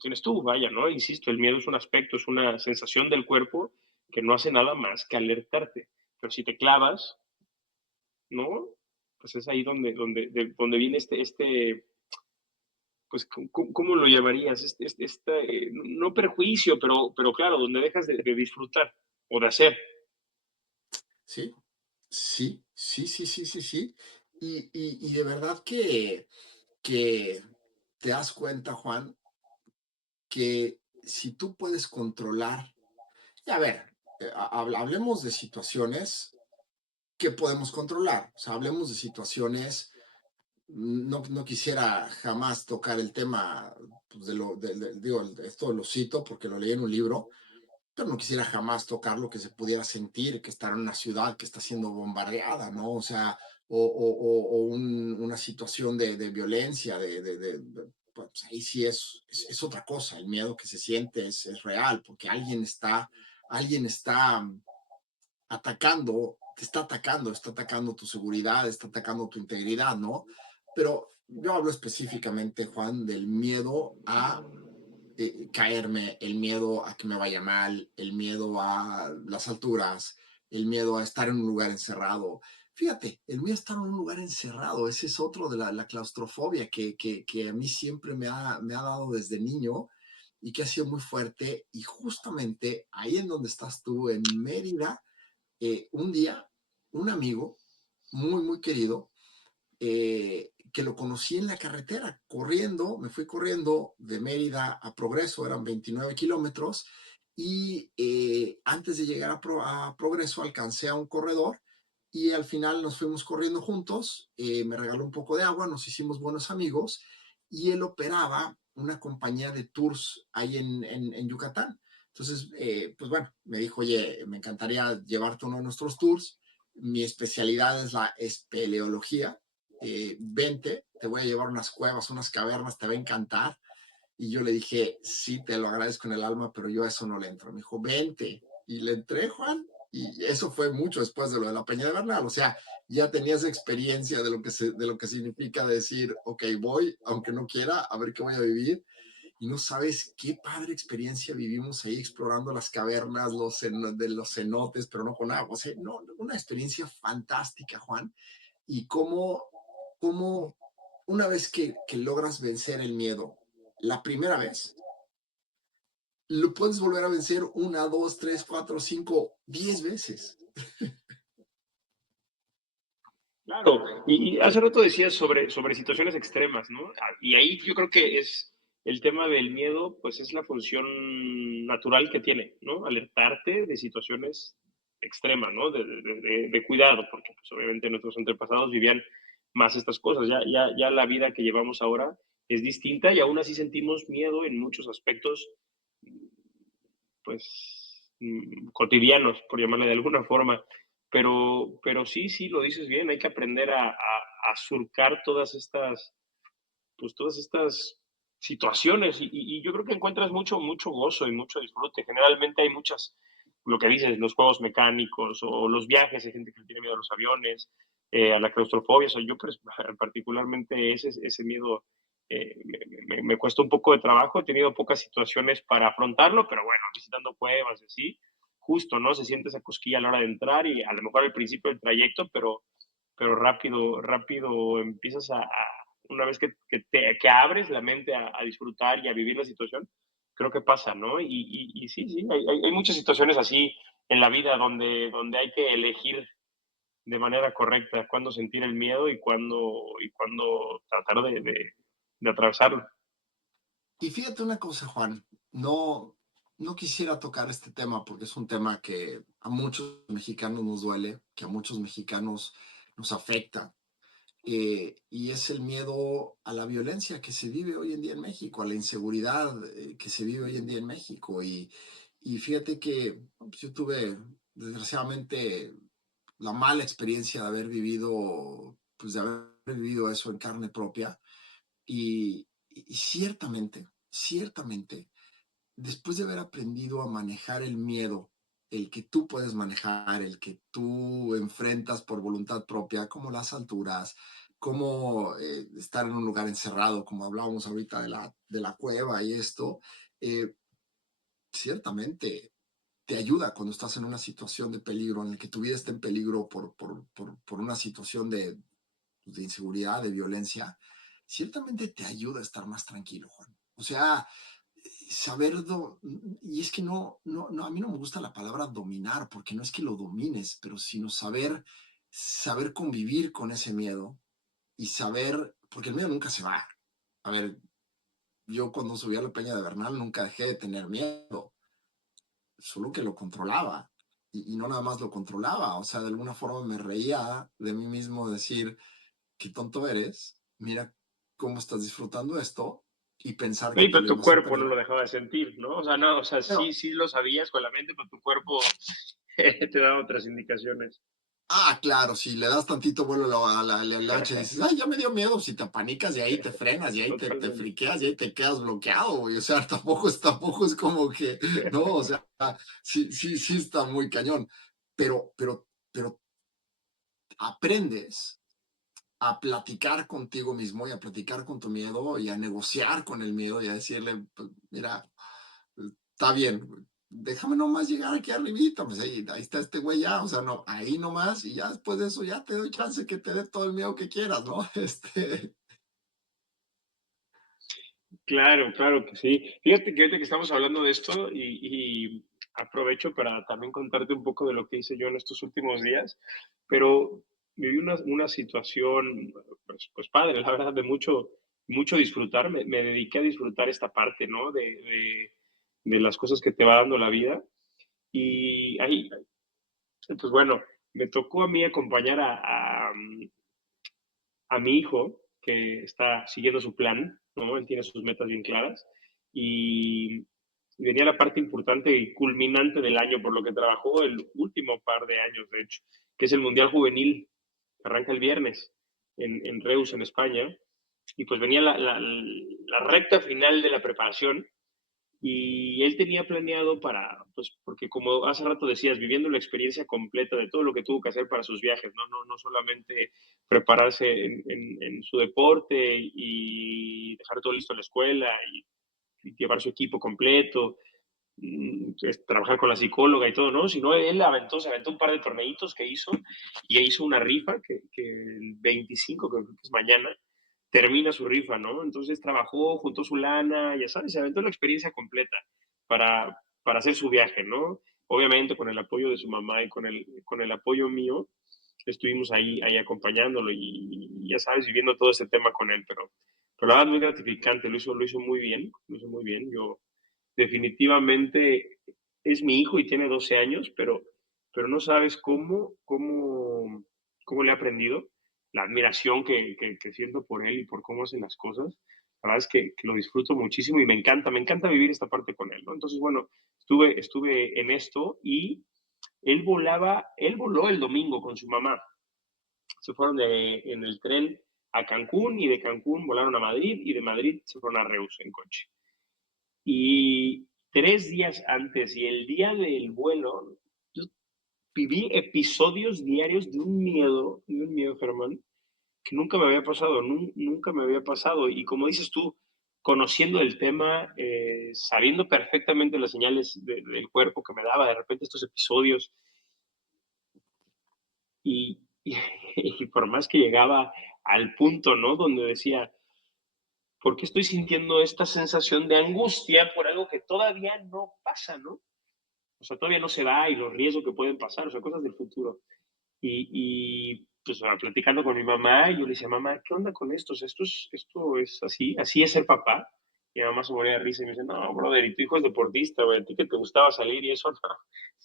tienes tú, vaya, ¿no? Insisto, el miedo es un aspecto, es una sensación del cuerpo que no hace nada más que alertarte. Pero si te clavas, ¿no? Pues es ahí donde viene pues, ¿cómo lo llamarías? No perjuicio, pero claro, donde dejas de disfrutar o de hacer. sí, sí. Y de verdad que te das cuenta, Juan, que si tú puedes controlar, y a ver, hablemos de situaciones que podemos controlar, o sea, hablemos de situaciones. No quisiera jamás tocar el tema, pues, digo, esto lo cito porque lo leí en un libro, pero no quisiera jamás tocar lo que se pudiera sentir, que estar en una ciudad que está siendo bombardeada, ¿no? O sea, una situación de violencia, pues ahí sí es otra cosa, el miedo que se siente es real, porque alguien está atacando, está atacando tu seguridad, está atacando tu integridad, ¿no? Pero yo hablo específicamente, Juan, del miedo a caerme, el miedo a que me vaya mal, el miedo a las alturas, el miedo a estar en un lugar encerrado. Fíjate, el miedo a estar en un lugar encerrado, ese es otro de la claustrofobia que a mí siempre me ha dado desde niño y que ha sido muy fuerte. Y justamente ahí en donde estás tú, en Mérida, un día, un amigo muy querido, que lo conocí en la carretera, corriendo, me fui corriendo de Mérida a Progreso, eran 29 kilómetros, y antes de llegar a Progreso alcancé a un corredor y al final nos fuimos corriendo juntos, me regaló un poco de agua, nos hicimos buenos amigos y él operaba una compañía de tours ahí en Yucatán. Entonces, pues bueno, me dijo, oye, me encantaría llevarte uno de nuestros tours. Mi especialidad es la espeleología. Vente, te voy a llevar unas cuevas, unas cavernas, te va a encantar. Y yo le dije, sí, te lo agradezco en el alma, pero yo a eso no le entro. Me dijo, vente. Y le entré, Juan. Y eso fue mucho después de lo de la Peña de Bernal. O sea, ya tenías experiencia de lo que significa decir, ok, voy, aunque no quiera, a ver qué voy a vivir. Y no sabes qué padre experiencia vivimos ahí explorando las cavernas, de los cenotes, pero no con agua. O sea, no, una experiencia fantástica, Juan. Y cómo una vez que logras vencer el miedo, la primera vez, lo puedes volver a vencer 1, 2, 3, 4, 5, 10 veces. Claro, y hace rato decías sobre situaciones extremas, ¿no? Y ahí yo creo que es el tema del miedo, pues es la función natural que tiene, ¿no? Alertarte de situaciones extremas, ¿no? De cuidado, porque pues obviamente nuestros antepasados vivían más estas cosas. Ya la vida que llevamos ahora es distinta y aún así sentimos miedo en muchos aspectos, pues, cotidianos, por llamarle de alguna forma. Pero sí, lo dices bien, hay que aprender a surcar todas estas situaciones y yo creo que encuentras mucho gozo y mucho disfrute. Generalmente hay muchas, lo que dices, los juegos mecánicos o los viajes, hay gente que tiene miedo a los aviones, a la claustrofobia, o sea, yo particularmente ese miedo me cuesta un poco de trabajo, he tenido pocas situaciones para afrontarlo, pero bueno, visitando cuevas y así, justo, ¿no? Se siente esa cosquilla a la hora de entrar y a lo mejor al principio del trayecto, pero rápido empiezas una vez que abres la mente a disfrutar y a vivir la situación, creo que pasa, ¿no? Y sí, hay muchas situaciones así en la vida donde hay que elegir de manera correcta cuándo sentir el miedo y cuándo tratar de atravesarlo. Y fíjate una cosa, Juan, no quisiera tocar este tema porque es un tema que a muchos mexicanos nos duele, que a muchos mexicanos nos afecta, y es el miedo a la violencia que se vive hoy en día en México, a la inseguridad que se vive hoy en día en México. Y fíjate que pues, yo tuve, desgraciadamente, la mala experiencia de haber vivido, pues de haber vivido eso en carne propia. Y ciertamente, después de haber aprendido a manejar el miedo, el que tú puedes manejar, el que tú enfrentas por voluntad propia, como las alturas, como estar en un lugar encerrado, como hablábamos ahorita de la cueva y esto, eh, ciertamente te ayuda cuando estás en una situación de peligro, en el que tu vida está en peligro por una situación de inseguridad, de violencia, ciertamente te ayuda a estar más tranquilo, Juan. O sea, y es que a mí no me gusta la palabra dominar, porque no es que lo domines, pero sino saber convivir con ese miedo y saber, porque el miedo nunca se va. A ver, yo cuando subí a la Peña de Bernal nunca dejé de tener miedo, solo que lo controlaba. Y no nada más lo controlaba, o sea, de alguna forma me reía de mí mismo decir, qué tonto eres, mira cómo estás disfrutando esto y pensar que Sí, te pero lo tu ibas a cuerpo no perder. lo dejaba de sentir, ¿no? O sea, no, o sea, Pero, sí lo sabías con la mente, pero tu cuerpo te daba otras indicaciones. claro, si le das tantito vuelo al hacha y dices, ay, ya me dio miedo, si te apanicas y ahí te frenas y ahí te Totalmente. friqueas y ahí te quedas bloqueado, güey. O sea, tampoco es como que, no, o sea, sí está muy cañón, pero aprendes a platicar contigo mismo y a platicar con tu miedo y a negociar con el miedo y a decirle, pues, mira, está bien, déjame nomás llegar aquí arribita, pues ahí está este güey ya, o sea, no, ahí nomás y ya después de eso ya te doy chance que te dé todo el miedo que quieras, ¿no? Claro que sí. Fíjate que ahorita que estamos hablando de esto y aprovecho para también contarte un poco de lo que hice yo en estos últimos días, pero viví una situación, pues padre, la verdad, de mucho disfrutar. Me dediqué a disfrutar esta parte, ¿no? De las cosas que te va dando la vida. Y ahí, pues bueno, me tocó a mí acompañar a mi hijo, que está siguiendo su plan, ¿no? Él tiene sus metas bien claras y venía la parte importante y culminante del año, por lo que trabajó el último par de años, de hecho, que es el Mundial Juvenil, que arranca el viernes en Reus, en España, y pues venía la recta final de la preparación y él tenía planeado pues, porque como hace rato decías, viviendo la experiencia completa de todo lo que tuvo que hacer para sus viajes, no solamente prepararse en su deporte y dejar todo listo en la escuela y llevar su equipo completo, trabajar con la psicóloga y todo, ¿no? Sino él se aventó un par de torneitos que hizo y hizo una rifa que el 25, creo que es mañana, termina su rifa, ¿no? Entonces trabajó, juntó su lana, ya sabes, se aventó la experiencia completa para hacer su viaje, ¿no? Obviamente con el apoyo de su mamá y con el apoyo mío, estuvimos ahí acompañándolo y ya sabes, viviendo todo ese tema con él, pero la verdad muy gratificante, lo hizo muy bien, lo hizo muy bien. Yo definitivamente es mi hijo y tiene 12 años, pero no sabes cómo le he aprendido, la admiración que siento por él y por cómo hace las cosas. La verdad es que lo disfruto muchísimo y me encanta vivir esta parte con él, ¿no? Entonces, bueno, estuve en esto y él voló el domingo con su mamá. Se fueron en el tren a Cancún y de Cancún volaron a Madrid y de Madrid se fueron a Reus en coche. Y 3 días antes y el día del vuelo, yo viví episodios diarios de un miedo, Germán, que nunca me había pasado, nunca me había pasado. Y como dices tú, conociendo el tema, sabiendo perfectamente las señales del cuerpo que me daba de repente estos episodios, y, y por más que llegaba al punto, ¿no? Donde decía, ¿por qué estoy sintiendo esta sensación de angustia por algo que todavía no pasa, ¿no? O sea, todavía no se va y los riesgos que pueden pasar, o sea, cosas del futuro. Y pues platicando con mi mamá, yo le decía, mamá, ¿qué onda con esto? O sea, esto es así, así es ser papá. Y mi mamá se moría de risa y me dice, no, brother, y tu hijo es deportista, güey, a ti que te gustaba salir y eso,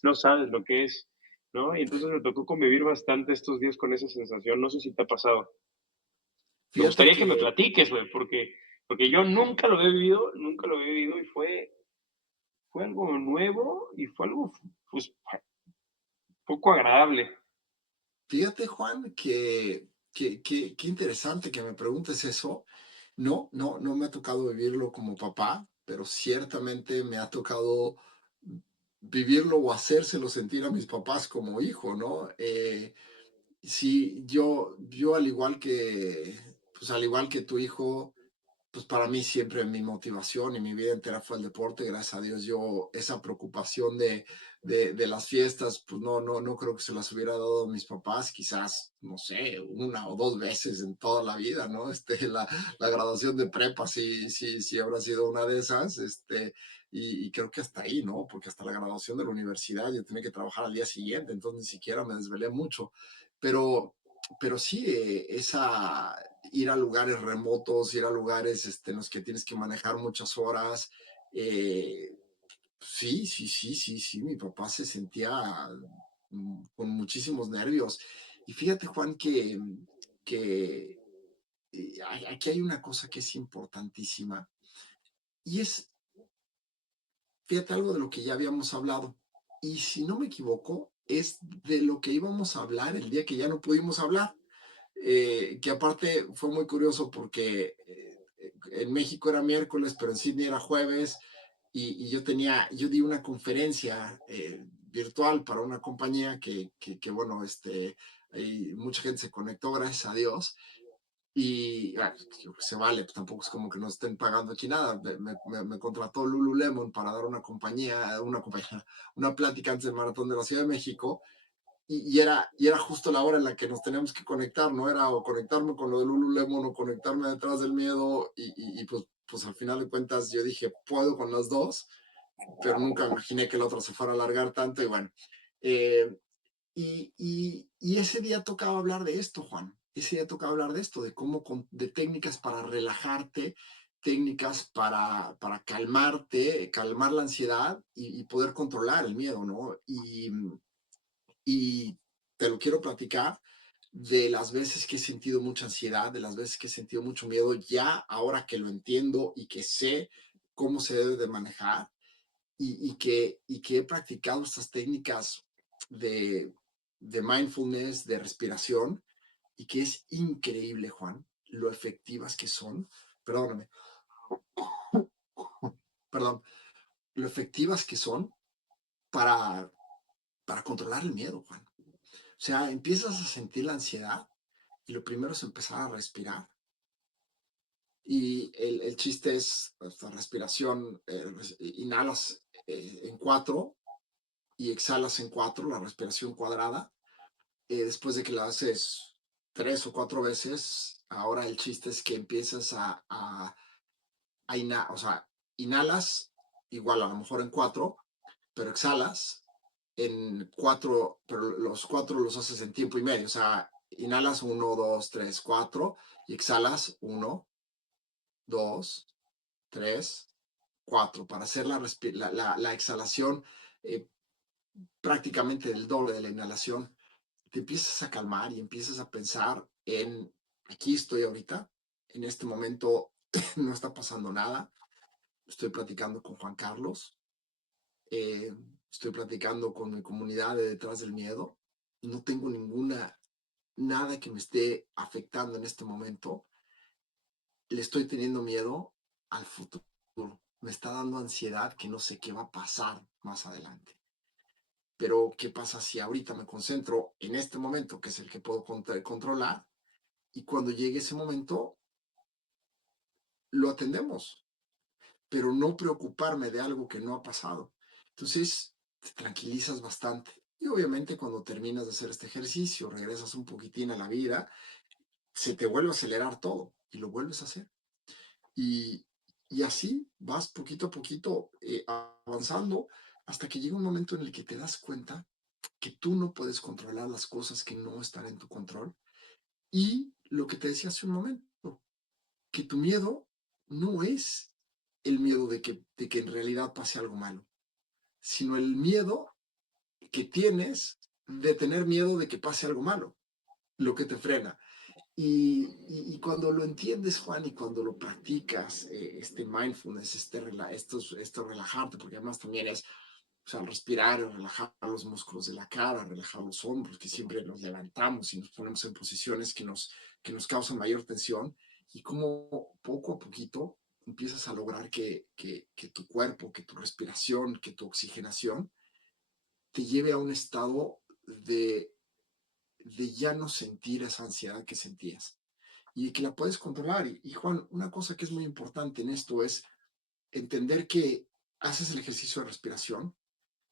no sabes lo que es, ¿no? Y entonces me tocó convivir bastante estos días con esa sensación, no sé si te ha pasado. Me Fíjate gustaría que me que, platiques, güey, porque yo nunca lo he vivido, nunca lo he vivido y fue algo nuevo y fue algo, pues, poco agradable. fíjate, Juan, qué interesante que me preguntes eso. No me ha tocado vivirlo como papá, pero ciertamente me ha tocado vivirlo o hacérselo sentir a mis papás como hijo, ¿no? Sí, yo al igual que tu hijo, pues para mí siempre mi motivación y mi vida entera fue el deporte. Gracias a Dios, yo esa preocupación de las fiestas, pues no creo que se las hubiera dado a mis papás, quizás, no sé, una o dos veces en toda la vida, ¿no? La graduación de prepa sí habrá sido una de esas, y creo que hasta ahí, ¿no? Porque hasta la graduación de la universidad yo tenía que trabajar al día siguiente, entonces ni siquiera me desvelé mucho. Pero, pero sí, ir a lugares remotos, ir a lugares en los que tienes que manejar muchas horas. eh, sí, mi papá se sentía con muchísimos nervios. Y fíjate, Juan, que aquí hay una cosa que es importantísima y es, fíjate, algo de lo que ya habíamos hablado. Y si no me equivoco, es de lo que íbamos a hablar el día que ya no pudimos hablar. Que aparte fue muy curioso porque en México era miércoles, pero en Sydney era jueves, y yo di una conferencia virtual para una compañía bueno, mucha gente se conectó, gracias a Dios, y se vale, pues tampoco es como que nos estén pagando aquí nada. Me contrató Lululemon para dar una plática antes del Maratón de la Ciudad de México, y era justo la hora en la que nos teníamos que conectar, ¿no? Era o conectarme con lo de Lululemon o conectarme detrás del miedo, y pues al final de cuentas yo dije, puedo con las dos, pero nunca imaginé que la otra se fuera a alargar tanto, y bueno. eh, y ese día tocaba hablar de esto, Juan. Ese día tocaba hablar de esto, de técnicas para relajarte, técnicas para calmarte, calmar la ansiedad y poder controlar el miedo, ¿no? Y te lo quiero platicar de las veces que he sentido mucha ansiedad, de las veces que he sentido mucho miedo, ya ahora que lo entiendo y que sé cómo se debe de manejar, y que he practicado estas técnicas de, de mindfulness, de respiración, y que es increíble, Juan, lo efectivas que son, perdóname, perdón, lo efectivas que son para, para controlar el miedo, Juan. O sea, empiezas a sentir la ansiedad y lo primero es empezar a respirar. Y el chiste es esta respiración, inhalas en 4 y exhalas en 4, la respiración cuadrada. Después de que la haces 3 o 4 veces. Ahora el chiste es que empiezas o sea, inhalas igual a lo mejor en 4, pero exhalas en 4, pero los 4 los haces en tiempo y medio. O sea, inhalas 1, 2, 3, 4 y exhalas 1, 2, 3, 4 para hacer la exhalación eh, prácticamente del doble de la inhalación. Te empiezas a calmar y empiezas a pensar en, aquí estoy ahorita, en este momento no está pasando nada, estoy platicando con Juan Carlos, eh, estoy platicando con mi comunidad de Detrás del Miedo, no tengo nada que me esté afectando en este momento, le estoy teniendo miedo al futuro, me está dando ansiedad que no sé qué va a pasar más adelante. Pero, ¿qué pasa si ahorita me concentro en este momento, que es el que puedo controlar, y cuando llegue ese momento, lo atendemos, pero no preocuparme de algo que no ha pasado? Entonces, te tranquilizas bastante. Y obviamente cuando terminas de hacer este ejercicio, regresas un poquitín a la vida, se te vuelve a acelerar todo y lo vuelves a hacer. Y, y así vas poquito a poquito avanzando hasta que llega un momento en el que te das cuenta que tú no puedes controlar las cosas que no están en tu control. Y lo que te decía hace un momento, que tu miedo no es el miedo de que en realidad pase algo malo, sino el miedo que tienes de tener miedo de que pase algo malo, lo que te frena. Y cuando lo entiendes, Juan, y cuando lo practicas, este mindfulness, esto relajarte, porque además también es, o sea, respirar, relajar los músculos de la cara, relajar los hombros, que siempre nos levantamos y nos ponemos en posiciones que nos causan mayor tensión, y como poco a poquito empiezas a lograr que tu cuerpo, que tu respiración, que tu oxigenación te lleve a un estado de ya no sentir esa ansiedad que sentías y que la puedes controlar. Y Juan, una cosa que es muy importante en esto es entender que haces el ejercicio de respiración,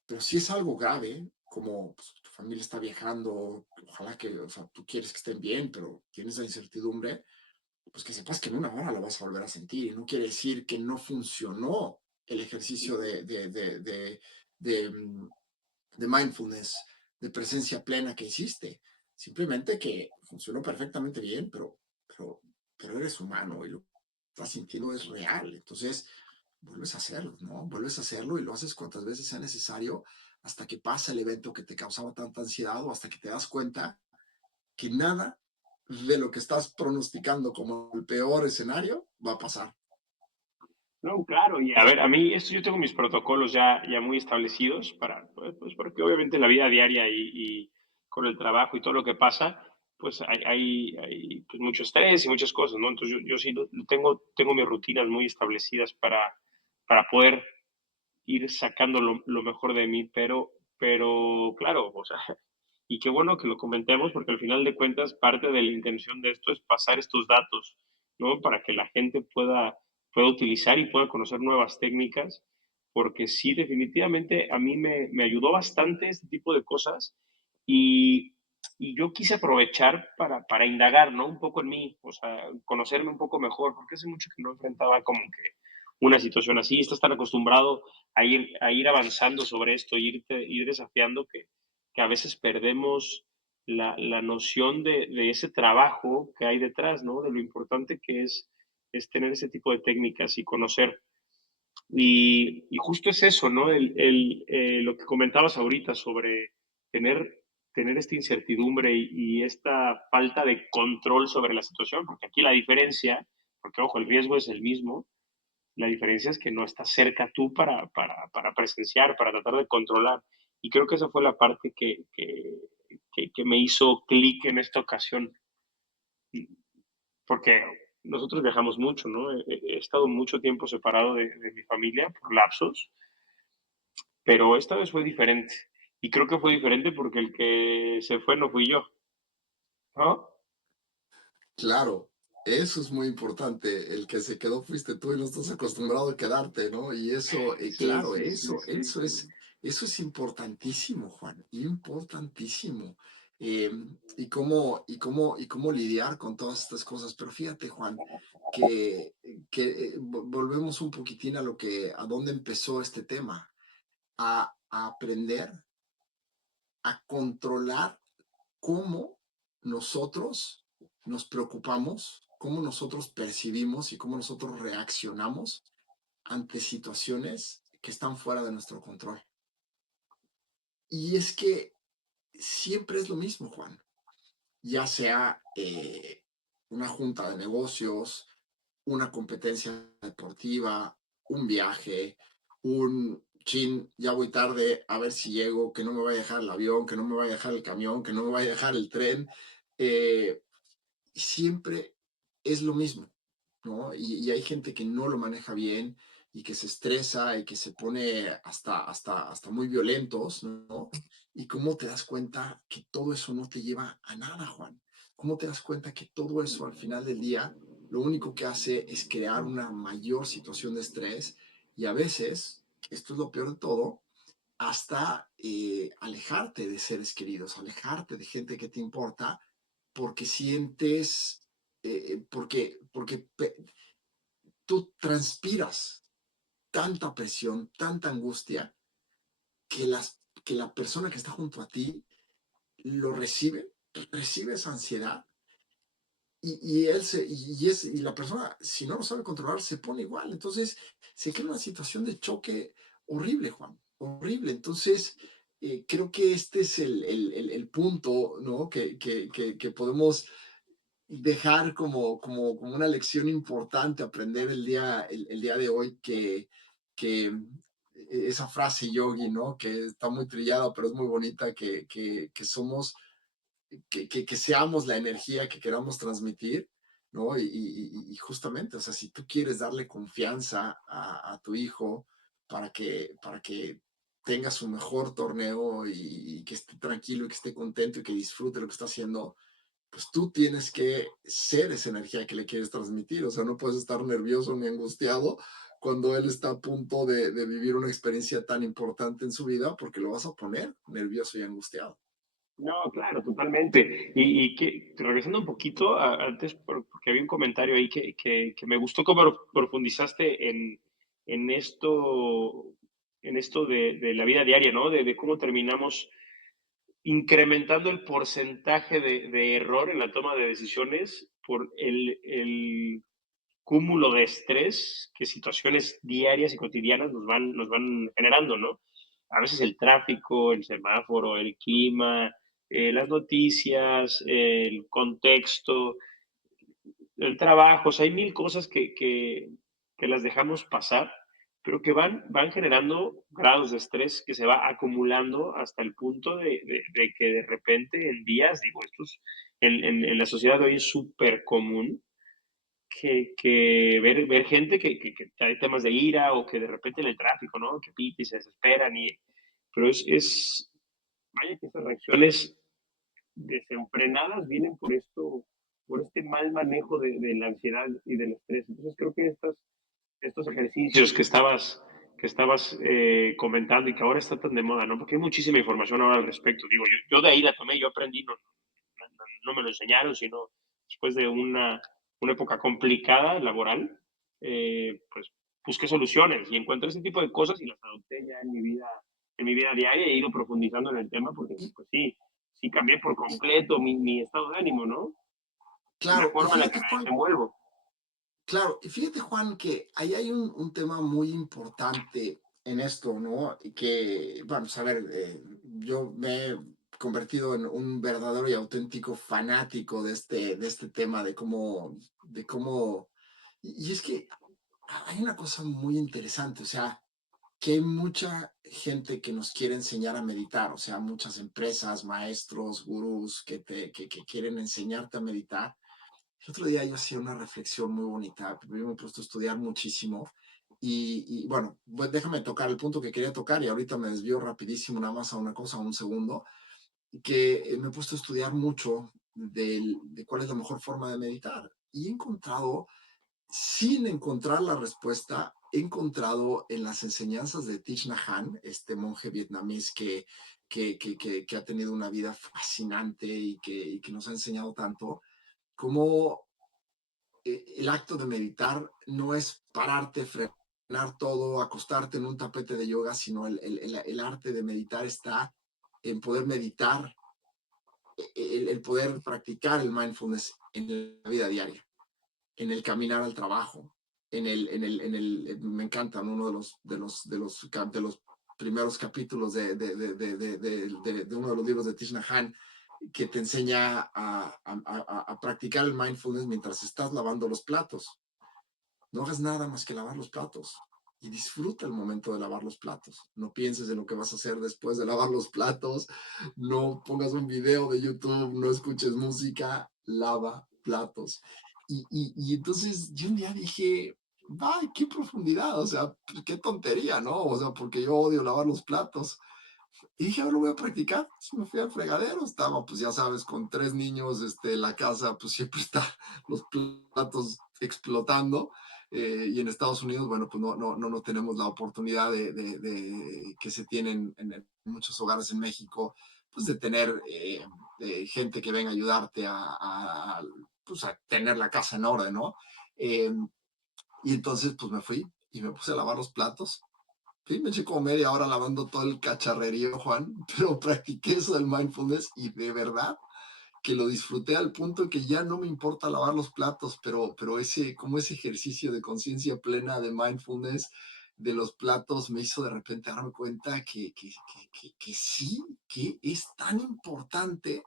pero si es algo grave, como pues, tu familia está viajando, ojalá que, o sea, tú quieres que estén bien, pero tienes la incertidumbre, pues que sepas que en una hora lo vas a volver a sentir. Y no quiere decir que no funcionó el ejercicio de, de mindfulness, de presencia plena que hiciste. Simplemente que funcionó perfectamente bien, pero, pero eres humano y lo que estás sintiendo es real. Entonces, vuelves a hacerlo, ¿no? Vuelves a hacerlo y lo haces cuantas veces sea necesario hasta que pasa el evento que te causaba tanta ansiedad o hasta que te das cuenta que nada de lo que estás pronosticando como el peor escenario va a pasar. No, claro, y a ver, a mí esto yo tengo mis protocolos ya muy establecidos para, pues porque obviamente la vida diaria y con el trabajo y todo lo que pasa, pues hay pues mucho estrés y muchas cosas, ¿no? Entonces yo sí tengo mis rutinas muy establecidas para poder ir sacando lo mejor de mí, pero claro, o sea, y qué bueno que lo comentemos porque al final de cuentas parte de la intención de esto es pasar estos datos, ¿no? Para que la gente pueda utilizar y pueda conocer nuevas técnicas, porque sí, definitivamente a mí me ayudó bastante este tipo de cosas y, y yo quise aprovechar para indagar, ¿no? Un poco en mí, o sea, conocerme un poco mejor, porque hace mucho que no enfrentaba como que una situación así, estás tan acostumbrado a ir avanzando sobre esto, ir desafiando que a veces perdemos la noción de ese trabajo que hay detrás, ¿no? De lo importante que es tener ese tipo de técnicas y conocer. Y justo es eso, ¿no? Lo que comentabas ahorita sobre tener, tener esta incertidumbre y esta falta de control sobre la situación, porque aquí la diferencia, porque ojo, el riesgo es el mismo, la diferencia es que no estás cerca tú para presenciar, para tratar de controlar. Y creo que esa fue la parte que me hizo clic en esta ocasión, porque nosotros viajamos mucho, ¿no? He estado mucho tiempo separado de mi familia por lapsos, pero esta vez fue diferente. Y creo que fue diferente porque el que se fue no fui yo, ¿no? Claro, eso es muy importante. El que se quedó fuiste tú y no estás acostumbrado a quedarte, ¿no? Y eso, Sí, claro, sí, sí, eso, sí, eso sí. es, eso es importantísimo, Juan, importantísimo. eh, y cómo lidiar con todas estas cosas. Pero fíjate, Juan, que, volvemos un poquitín a dónde empezó este tema, a aprender a controlar cómo nosotros nos preocupamos, cómo nosotros percibimos y cómo nosotros reaccionamos ante situaciones que están fuera de nuestro control. Y es que siempre es lo mismo, Juan, ya sea una junta de negocios, una competencia deportiva, un viaje, un chin, ya voy tarde, a ver si llego, que no me vaya a dejar el avión, que no me vaya a dejar el camión, que no me vaya a dejar el tren. eh, Siempre es lo mismo, ¿no? Y hay gente que no lo maneja bien y que se estresa y que se pone hasta muy violentos, ¿no? ¿Y cómo te das cuenta que todo eso no te lleva a nada, Juan? ¿Cómo te das cuenta que todo eso al final del día lo único que hace es crear una mayor situación de estrés y a veces, esto es lo peor de todo, hasta alejarte de seres queridos, alejarte de gente que te importa porque sientes, porque tú transpiras tanta presión, tanta angustia, que la persona que está junto a ti lo recibe esa ansiedad y la persona, si no lo sabe controlar, se pone igual. Entonces, se crea una situación de choque horrible, Juan, horrible. Entonces, creo que este es el punto, ¿no? Que podemos dejar como una lección importante, aprender el día de hoy, que esa frase yogi, ¿no? Que está muy trillada, pero es muy bonita, que somos que seamos la energía que queramos transmitir, ¿no? Y justamente, o sea, si tú quieres darle confianza a tu hijo para que tenga su mejor torneo y que esté tranquilo y que esté contento y que disfrute lo que está haciendo, pues tú tienes que ser esa energía que le quieres transmitir. O sea, no puedes estar nervioso ni angustiado cuando él está a punto de vivir una experiencia tan importante en su vida, porque lo vas a poner nervioso y angustiado. No, claro, totalmente. Y que, regresando un poquito antes, porque había un comentario ahí que me gustó cómo profundizaste en esto, en esto de la vida diaria, ¿no? De cómo terminamos incrementando el porcentaje de error en la toma de decisiones por el cúmulo de estrés que situaciones diarias y cotidianas nos van generando, ¿no? A veces el tráfico, el semáforo, el clima, las noticias, el contexto, el trabajo, o sea, hay mil cosas que las dejamos pasar, pero que van generando grados de estrés que se va acumulando hasta el punto de que de repente en días, digo, en la sociedad de hoy es súper común que ver gente que trae temas de ira o que de repente en el tráfico, ¿no? Que pita y se desesperan. Pero vaya que esas reacciones desenfrenadas vienen por esto, por este mal manejo de la ansiedad y del estrés. Entonces creo que estos ejercicios que estabas comentando y que ahora está tan de moda, ¿no? Porque hay muchísima información ahora al respecto. Digo, yo de ahí la tomé, yo aprendí, no me lo enseñaron, sino después de una época complicada laboral, pues busqué soluciones y encontré ese tipo de cosas y las adopté ya en mi vida diaria e he ido profundizando en el tema porque, Y, pues sí, sí cambié por completo mi estado de ánimo, ¿no? Y la claro, y forma en la que fíjate, me Juan, desenvuelvo. claro, y fíjate, Juan, que ahí hay un tema muy importante en esto, ¿no? Y que, bueno, pues a ver, yo me he convertido en un verdadero y auténtico fanático de este tema, de cómo, y es que hay una cosa muy interesante, o sea, que hay mucha gente que nos quiere enseñar a meditar, o sea, muchas empresas, maestros, gurús que quieren enseñarte a meditar. El otro día yo hacía una reflexión muy bonita, yo me he puesto a estudiar muchísimo y bueno, pues déjame tocar el punto que quería tocar y ahorita me desvío rapidísimo nada más a una cosa, un segundo, que me he puesto a estudiar mucho de cuál es la mejor forma de meditar y he encontrado, sin encontrar la respuesta, he encontrado en las enseñanzas de Thich Nhat Hanh, este monje vietnamés que ha tenido una vida fascinante y que nos ha enseñado tanto, cómo el acto de meditar no es pararte, frenar todo, acostarte en un tapete de yoga, sino el arte de meditar está en poder meditar, el poder practicar el mindfulness en la vida diaria, en el caminar al trabajo, me encanta uno de los primeros capítulos de uno de los libros de Thich Nhat Hanh, que te enseña a practicar el mindfulness mientras estás lavando los platos. No hagas nada más que lavar los platos y disfruta el momento de lavar los platos. No pienses en lo que vas a hacer después de lavar los platos, no pongas un video de YouTube, no escuches música, lava platos. Y entonces yo un día dije, ¡ay, qué profundidad! O sea, qué tontería, ¿no? O sea, porque yo odio lavar los platos. Y dije, ahora lo voy a practicar. Entonces me fui al fregadero, estaba, pues ya sabes, con 3 niños, la casa, pues siempre está los platos explotando. Y en Estados Unidos, bueno, pues no tenemos la oportunidad de que se tienen en muchos hogares en México, pues de tener gente que venga a ayudarte pues a tener la casa en orden, ¿no? Eh, y entonces, pues me fui y me puse a lavar los platos. Sí, me eché como media hora lavando todo el cacharrerío, Juan, pero practiqué eso del mindfulness y de verdad que lo disfruté al punto que ya no me importa lavar los platos, pero como ese ejercicio de conciencia plena de mindfulness de los platos me hizo de repente darme cuenta que sí, que es tan importante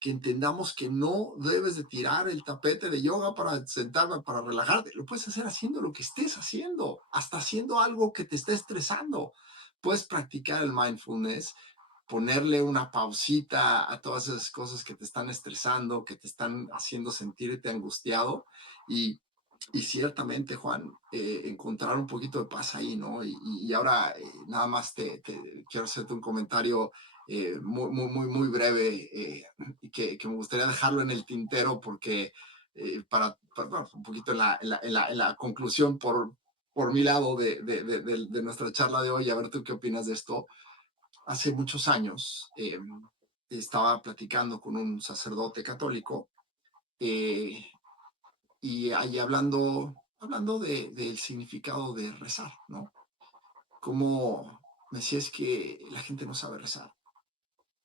que entendamos que no debes de tirar el tapete de yoga para sentarme, para relajarte. Lo puedes hacer haciendo lo que estés haciendo, hasta haciendo algo que te esté estresando. Puedes practicar el mindfulness, ponerle una pausita a todas esas cosas que te están estresando, que te están haciendo sentirte angustiado y, y ciertamente, Juan, encontrar un poquito de paz ahí, ¿no? Y ahora nada más te quiero hacerte un comentario muy breve que me gustaría dejarlo en el tintero porque bueno, un poquito en la conclusión por mi lado de nuestra charla de hoy, a ver tú qué opinas de esto. Hace muchos años estaba platicando con un sacerdote católico eh, y ahí hablando del significado de rezar, ¿no? Como me decía, es que la gente no sabe rezar.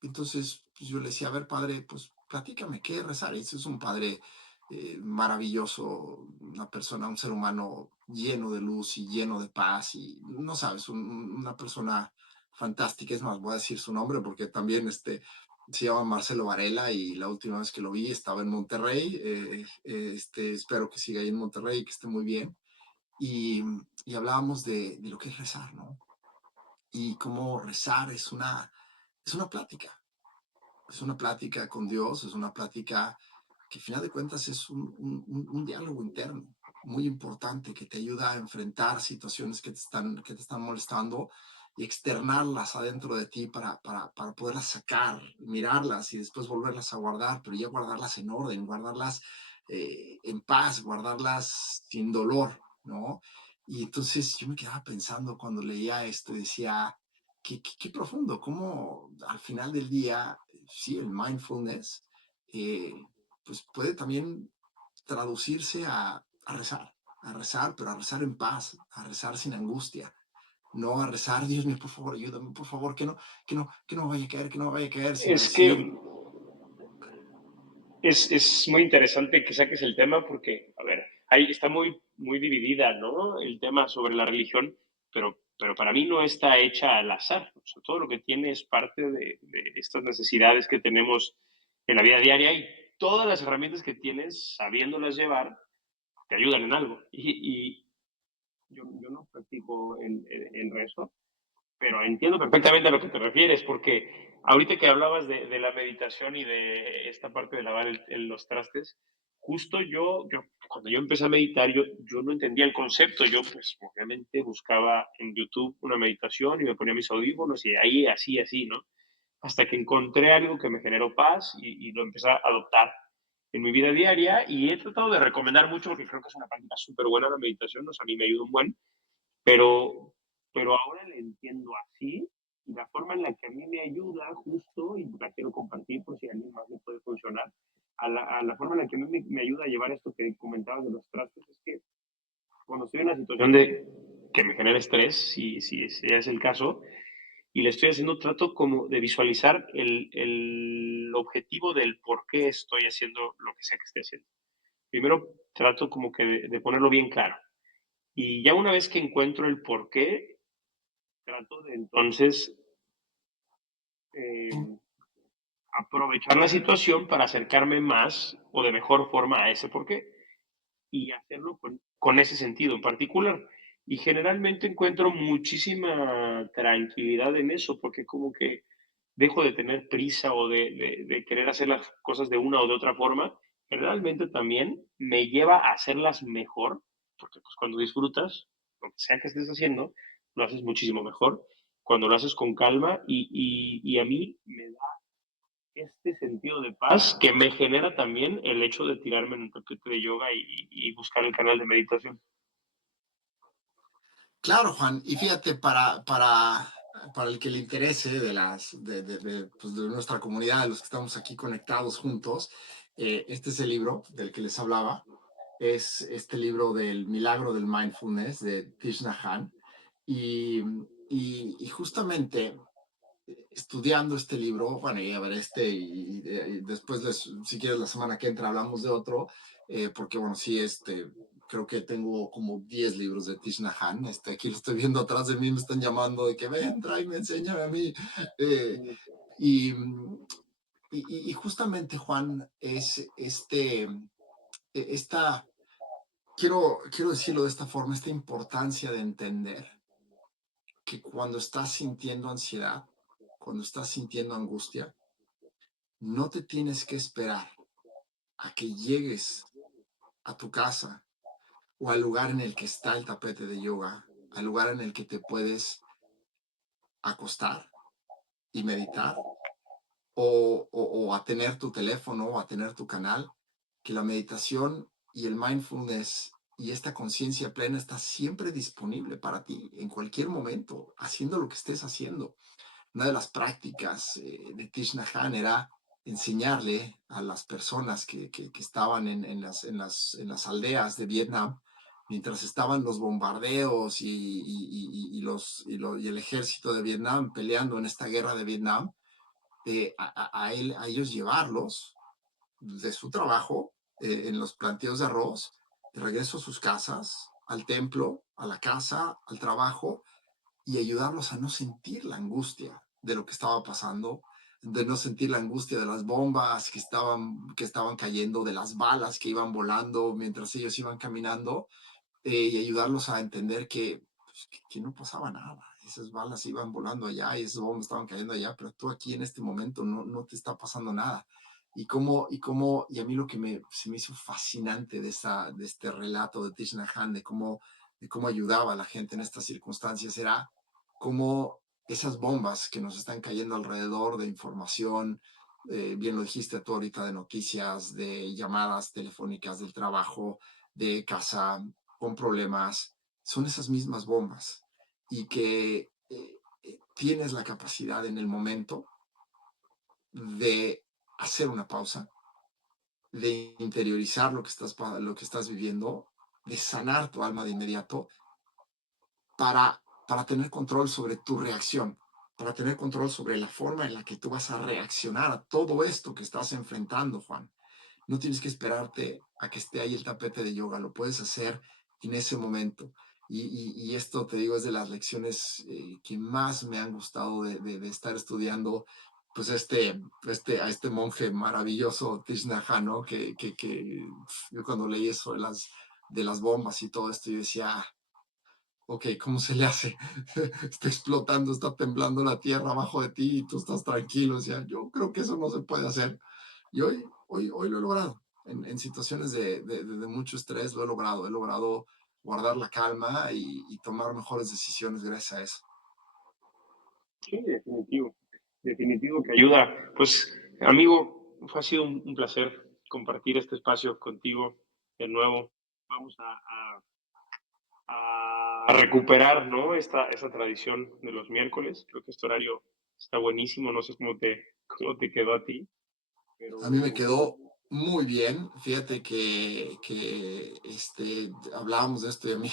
Entonces pues yo le decía, a ver, padre, pues platícame, ¿qué es rezar? Y ese es un padre maravilloso, una persona, un ser humano lleno de luz y lleno de paz y, no sabes, una persona fantástica. Es más, voy a decir su nombre porque también se llama Marcelo Varela y la última vez que lo vi estaba en Monterrey. Espero que siga ahí en Monterrey y que esté muy bien. Y, y hablábamos de lo que es rezar, ¿no? Y cómo rezar es una plática. Es una plática con Dios, es una plática que al final de cuentas es un diálogo interno muy importante que te ayuda a enfrentar situaciones que te están molestando y externarlas adentro de ti para poderlas sacar, mirarlas y después volverlas a guardar, pero ya guardarlas en orden, guardarlas en paz, guardarlas sin dolor, ¿no? Y entonces yo me quedaba pensando cuando leía esto y decía, qué profundo, cómo al final del día, sí, el mindfulness, eh, pues puede también traducirse a rezar, pero a rezar en paz, a rezar sin angustia, no a rezar, Dios mío, por favor, ayúdame, por favor, que no vaya a caer, que no vaya a caer, sino Es que decir, es muy interesante que saques el tema porque, a ver, ahí está muy dividida, ¿no? El tema sobre la religión, pero para mí no está hecha al azar. O sea, todo lo que tiene es parte de estas necesidades que tenemos en la vida diaria y todas las herramientas que tienes, sabiéndolas llevar, te ayudan en algo. Y yo no practico en rezo, pero entiendo perfectamente a lo que te refieres, porque ahorita que hablabas de la meditación y de esta parte de lavar los trastes, justo cuando yo empecé a meditar, yo no entendía el concepto, yo pues obviamente buscaba en YouTube una meditación y me ponía mis audífonos y ahí así, ¿no? Hasta que encontré algo que me generó paz y lo empecé a adoptar en mi vida diaria y he tratado de recomendar mucho porque creo que es una práctica súper buena la meditación, o sea, a mí me ayuda un buen, pero, pero ahora le entiendo así, y la forma en la que a mí me ayuda justo, y la quiero compartir por si a alguien más le puede funcionar, a la forma en la que a mí me ayuda a llevar esto que comentabas de los trastes, es que cuando estoy en una situación de que me genera estrés, si es el caso, y le estoy haciendo, trato como de visualizar el objetivo del por qué estoy haciendo lo que sea que esté haciendo. Primero trato como que de ponerlo bien claro. Y ya una vez que encuentro el por qué, trato de entonces eh, aprovechar la situación para acercarme más o de mejor forma a ese por qué y hacerlo con ese sentido en particular. Y generalmente encuentro muchísima tranquilidad en eso, porque como que dejo de tener prisa o de querer hacer las cosas de una o de otra forma. Generalmente también me lleva a hacerlas mejor, porque pues cuando disfrutas, lo que sea que estés haciendo, lo haces muchísimo mejor cuando lo haces con calma y a mí me da este sentido de paz que me genera también el hecho de tirarme en un tapete de yoga y buscar el canal de meditación. Claro, Juan. Y fíjate, para el que le interese pues, de nuestra comunidad, de los que estamos aquí conectados juntos, este es el libro del que les hablaba. Es este libro del Milagro del Mindfulness de Thich Nhat Hanh. Y, y justamente estudiando este libro, bueno, y a ver y después, si quieres, la semana que entra hablamos de otro, porque bueno, sí, creo que tengo como 10 libros de Thich Nhat Hanh, aquí lo estoy viendo atrás de mí, me están llamando de que ven, tráeme, enséñame a mí, eh, y, y justamente, Juan, es esta, quiero decirlo de esta forma, esta importancia de entender que cuando estás sintiendo ansiedad, cuando estás sintiendo angustia, no te tienes que esperar a que llegues a tu casa o al lugar en el que está el tapete de yoga, al lugar en el que te puedes acostar y meditar, o a tener tu teléfono o a tener tu canal, que la meditación y el mindfulness y esta conciencia plena está siempre disponible para ti en cualquier momento, haciendo lo que estés haciendo. Una de las prácticas de Thich Nhat Hanh era enseñarle a las personas que estaban en las aldeas de Vietnam, mientras estaban los bombardeos y el ejército de Vietnam peleando en esta guerra de Vietnam, a ellos llevarlos de su trabajo en los planteos de arroz, de regreso a sus casas, al templo, a la casa, al trabajo, y ayudarlos a no sentir la angustia de lo que estaba pasando, de no sentir la angustia de las bombas que estaban cayendo, de las balas que iban volando mientras ellos iban caminando, y ayudarlos a entender pues, que no pasaba nada. Esas balas iban volando allá y esas bombas estaban cayendo allá, pero tú aquí en este momento no te está pasando nada. Y a mí lo que se me hizo fascinante de este relato de Thich Nhat Hanh, de cómo ayudaba a la gente en estas circunstancias, era cómo esas bombas que nos están cayendo alrededor de información, bien lo dijiste tú ahorita, de noticias, de llamadas telefónicas del trabajo, de casa, con problemas, son esas mismas bombas y que tienes la capacidad en el momento de hacer una pausa, de interiorizar lo que estás viviendo, de sanar tu alma de inmediato para tener control sobre tu reacción, para tener control sobre la forma en la que tú vas a reaccionar a todo esto que estás enfrentando, Juan. No tienes que esperarte a que esté ahí el tapete de yoga, lo puedes hacer en ese momento. Y esto, te digo, es de las lecciones que más me han gustado de estar estudiando, pues a este monje maravilloso, Thich Nhat Hanh, ¿no? Yo cuando leí eso de las bombas y todo esto, yo decía, ok, ¿cómo se le hace? Está explotando, está temblando la tierra abajo de ti y tú estás tranquilo. O sea, yo creo que eso no se puede hacer. Y hoy lo he logrado. En situaciones de mucho estrés lo he logrado guardar la calma y tomar mejores decisiones gracias a eso. Sí, definitivo. Definitivo que ayuda. Pues, amigo, ha sido un placer compartir este espacio contigo de nuevo. Vamos a a recuperar, ¿no? Esta tradición de los miércoles. Creo que este horario está buenísimo. No sé cómo te quedó a ti, pero A mí me quedó muy bien. Fíjate que hablábamos de esto y a mí,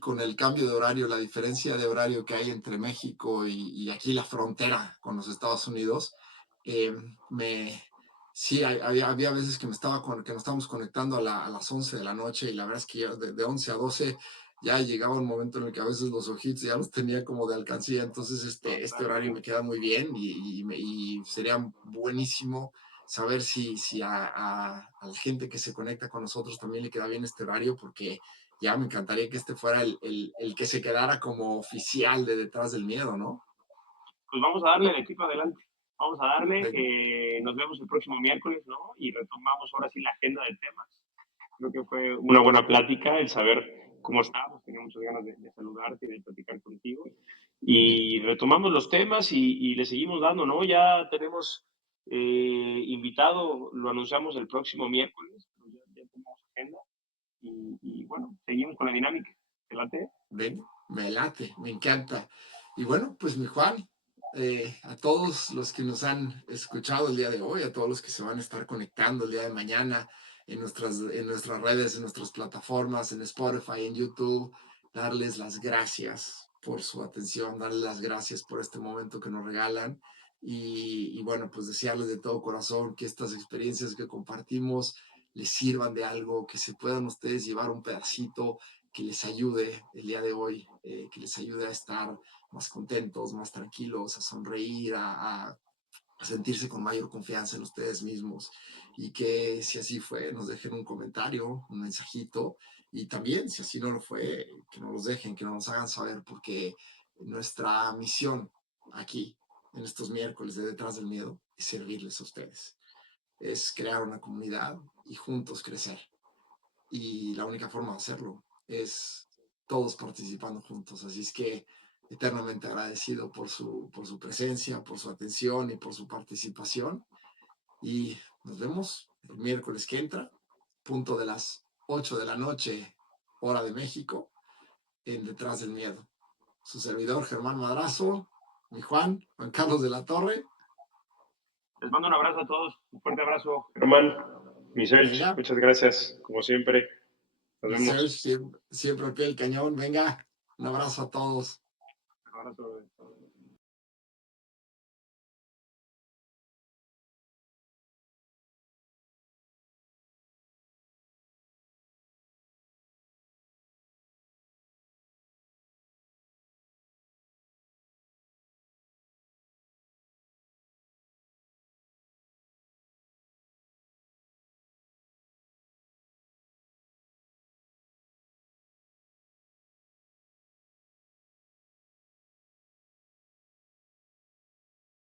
con el cambio de horario, la diferencia de horario que hay entre México y aquí la frontera con los Estados Unidos, eh, me, sí, había veces que que nos estábamos conectando a las 11 de la noche y la verdad es que de 11 a 12 ya llegaba un momento en el que a veces los ojitos ya los tenía como de alcancía. Entonces este horario me totalmente. queda muy bien y sería buenísimo saber si a la gente que se conecta con nosotros también le queda bien este horario, porque ya me encantaría que este fuera el que se quedara como oficial de Detrás del Miedo, ¿no? Pues vamos a darle de aquí para adelante. Vamos a darle. Venga, Nos vemos el próximo miércoles, ¿no? Y retomamos ahora sí la agenda de temas. Creo que fue una buena plática el saber cómo estábamos. Tenía muchas ganas de saludarte y de platicar contigo. Y retomamos los temas y le seguimos dando, ¿no? Ya tenemos invitado, lo anunciamos el próximo miércoles, pero ya tenemos agenda. Y bueno, seguimos con la dinámica. ¿Te late? ven, me late, me encanta. Y bueno, pues mi Juan, a todos los que nos han escuchado el día de hoy, a todos los que se van a estar conectando el día de mañana en nuestras redes, en nuestras plataformas, en Spotify, en YouTube, darles las gracias por su atención, darles las gracias por este momento que nos regalan y bueno, pues desearles de todo corazón que estas experiencias que compartimos les sirvan de algo, que se puedan ustedes llevar un pedacito que les ayude el día de hoy, que les ayude a estar más contentos, más tranquilos, a sonreír, a sentirse con mayor confianza en ustedes mismos y que si así fue, nos dejen un comentario, un mensajito y también si así no lo fue, que nos los dejen, que nos hagan saber porque nuestra misión aquí en estos miércoles de Detrás del Miedo es servirles a ustedes, es crear una comunidad y juntos crecer y la única forma de hacerlo es todos participando juntos. Así es que eternamente agradecido por su presencia, por su atención y por su participación. Y nos vemos el miércoles que entra, punto de las 8 de la noche, hora de México, en Detrás del Miedo. Su servidor Germán Madrazo, mi Juan Carlos de la Torre. Les mando un abrazo a todos, un fuerte abrazo. Germán, Michelle, Venga, muchas gracias, como siempre. Nos mi Serge, vemos. siempre al pie del cañón. Venga, un abrazo a todos. Un abrazo.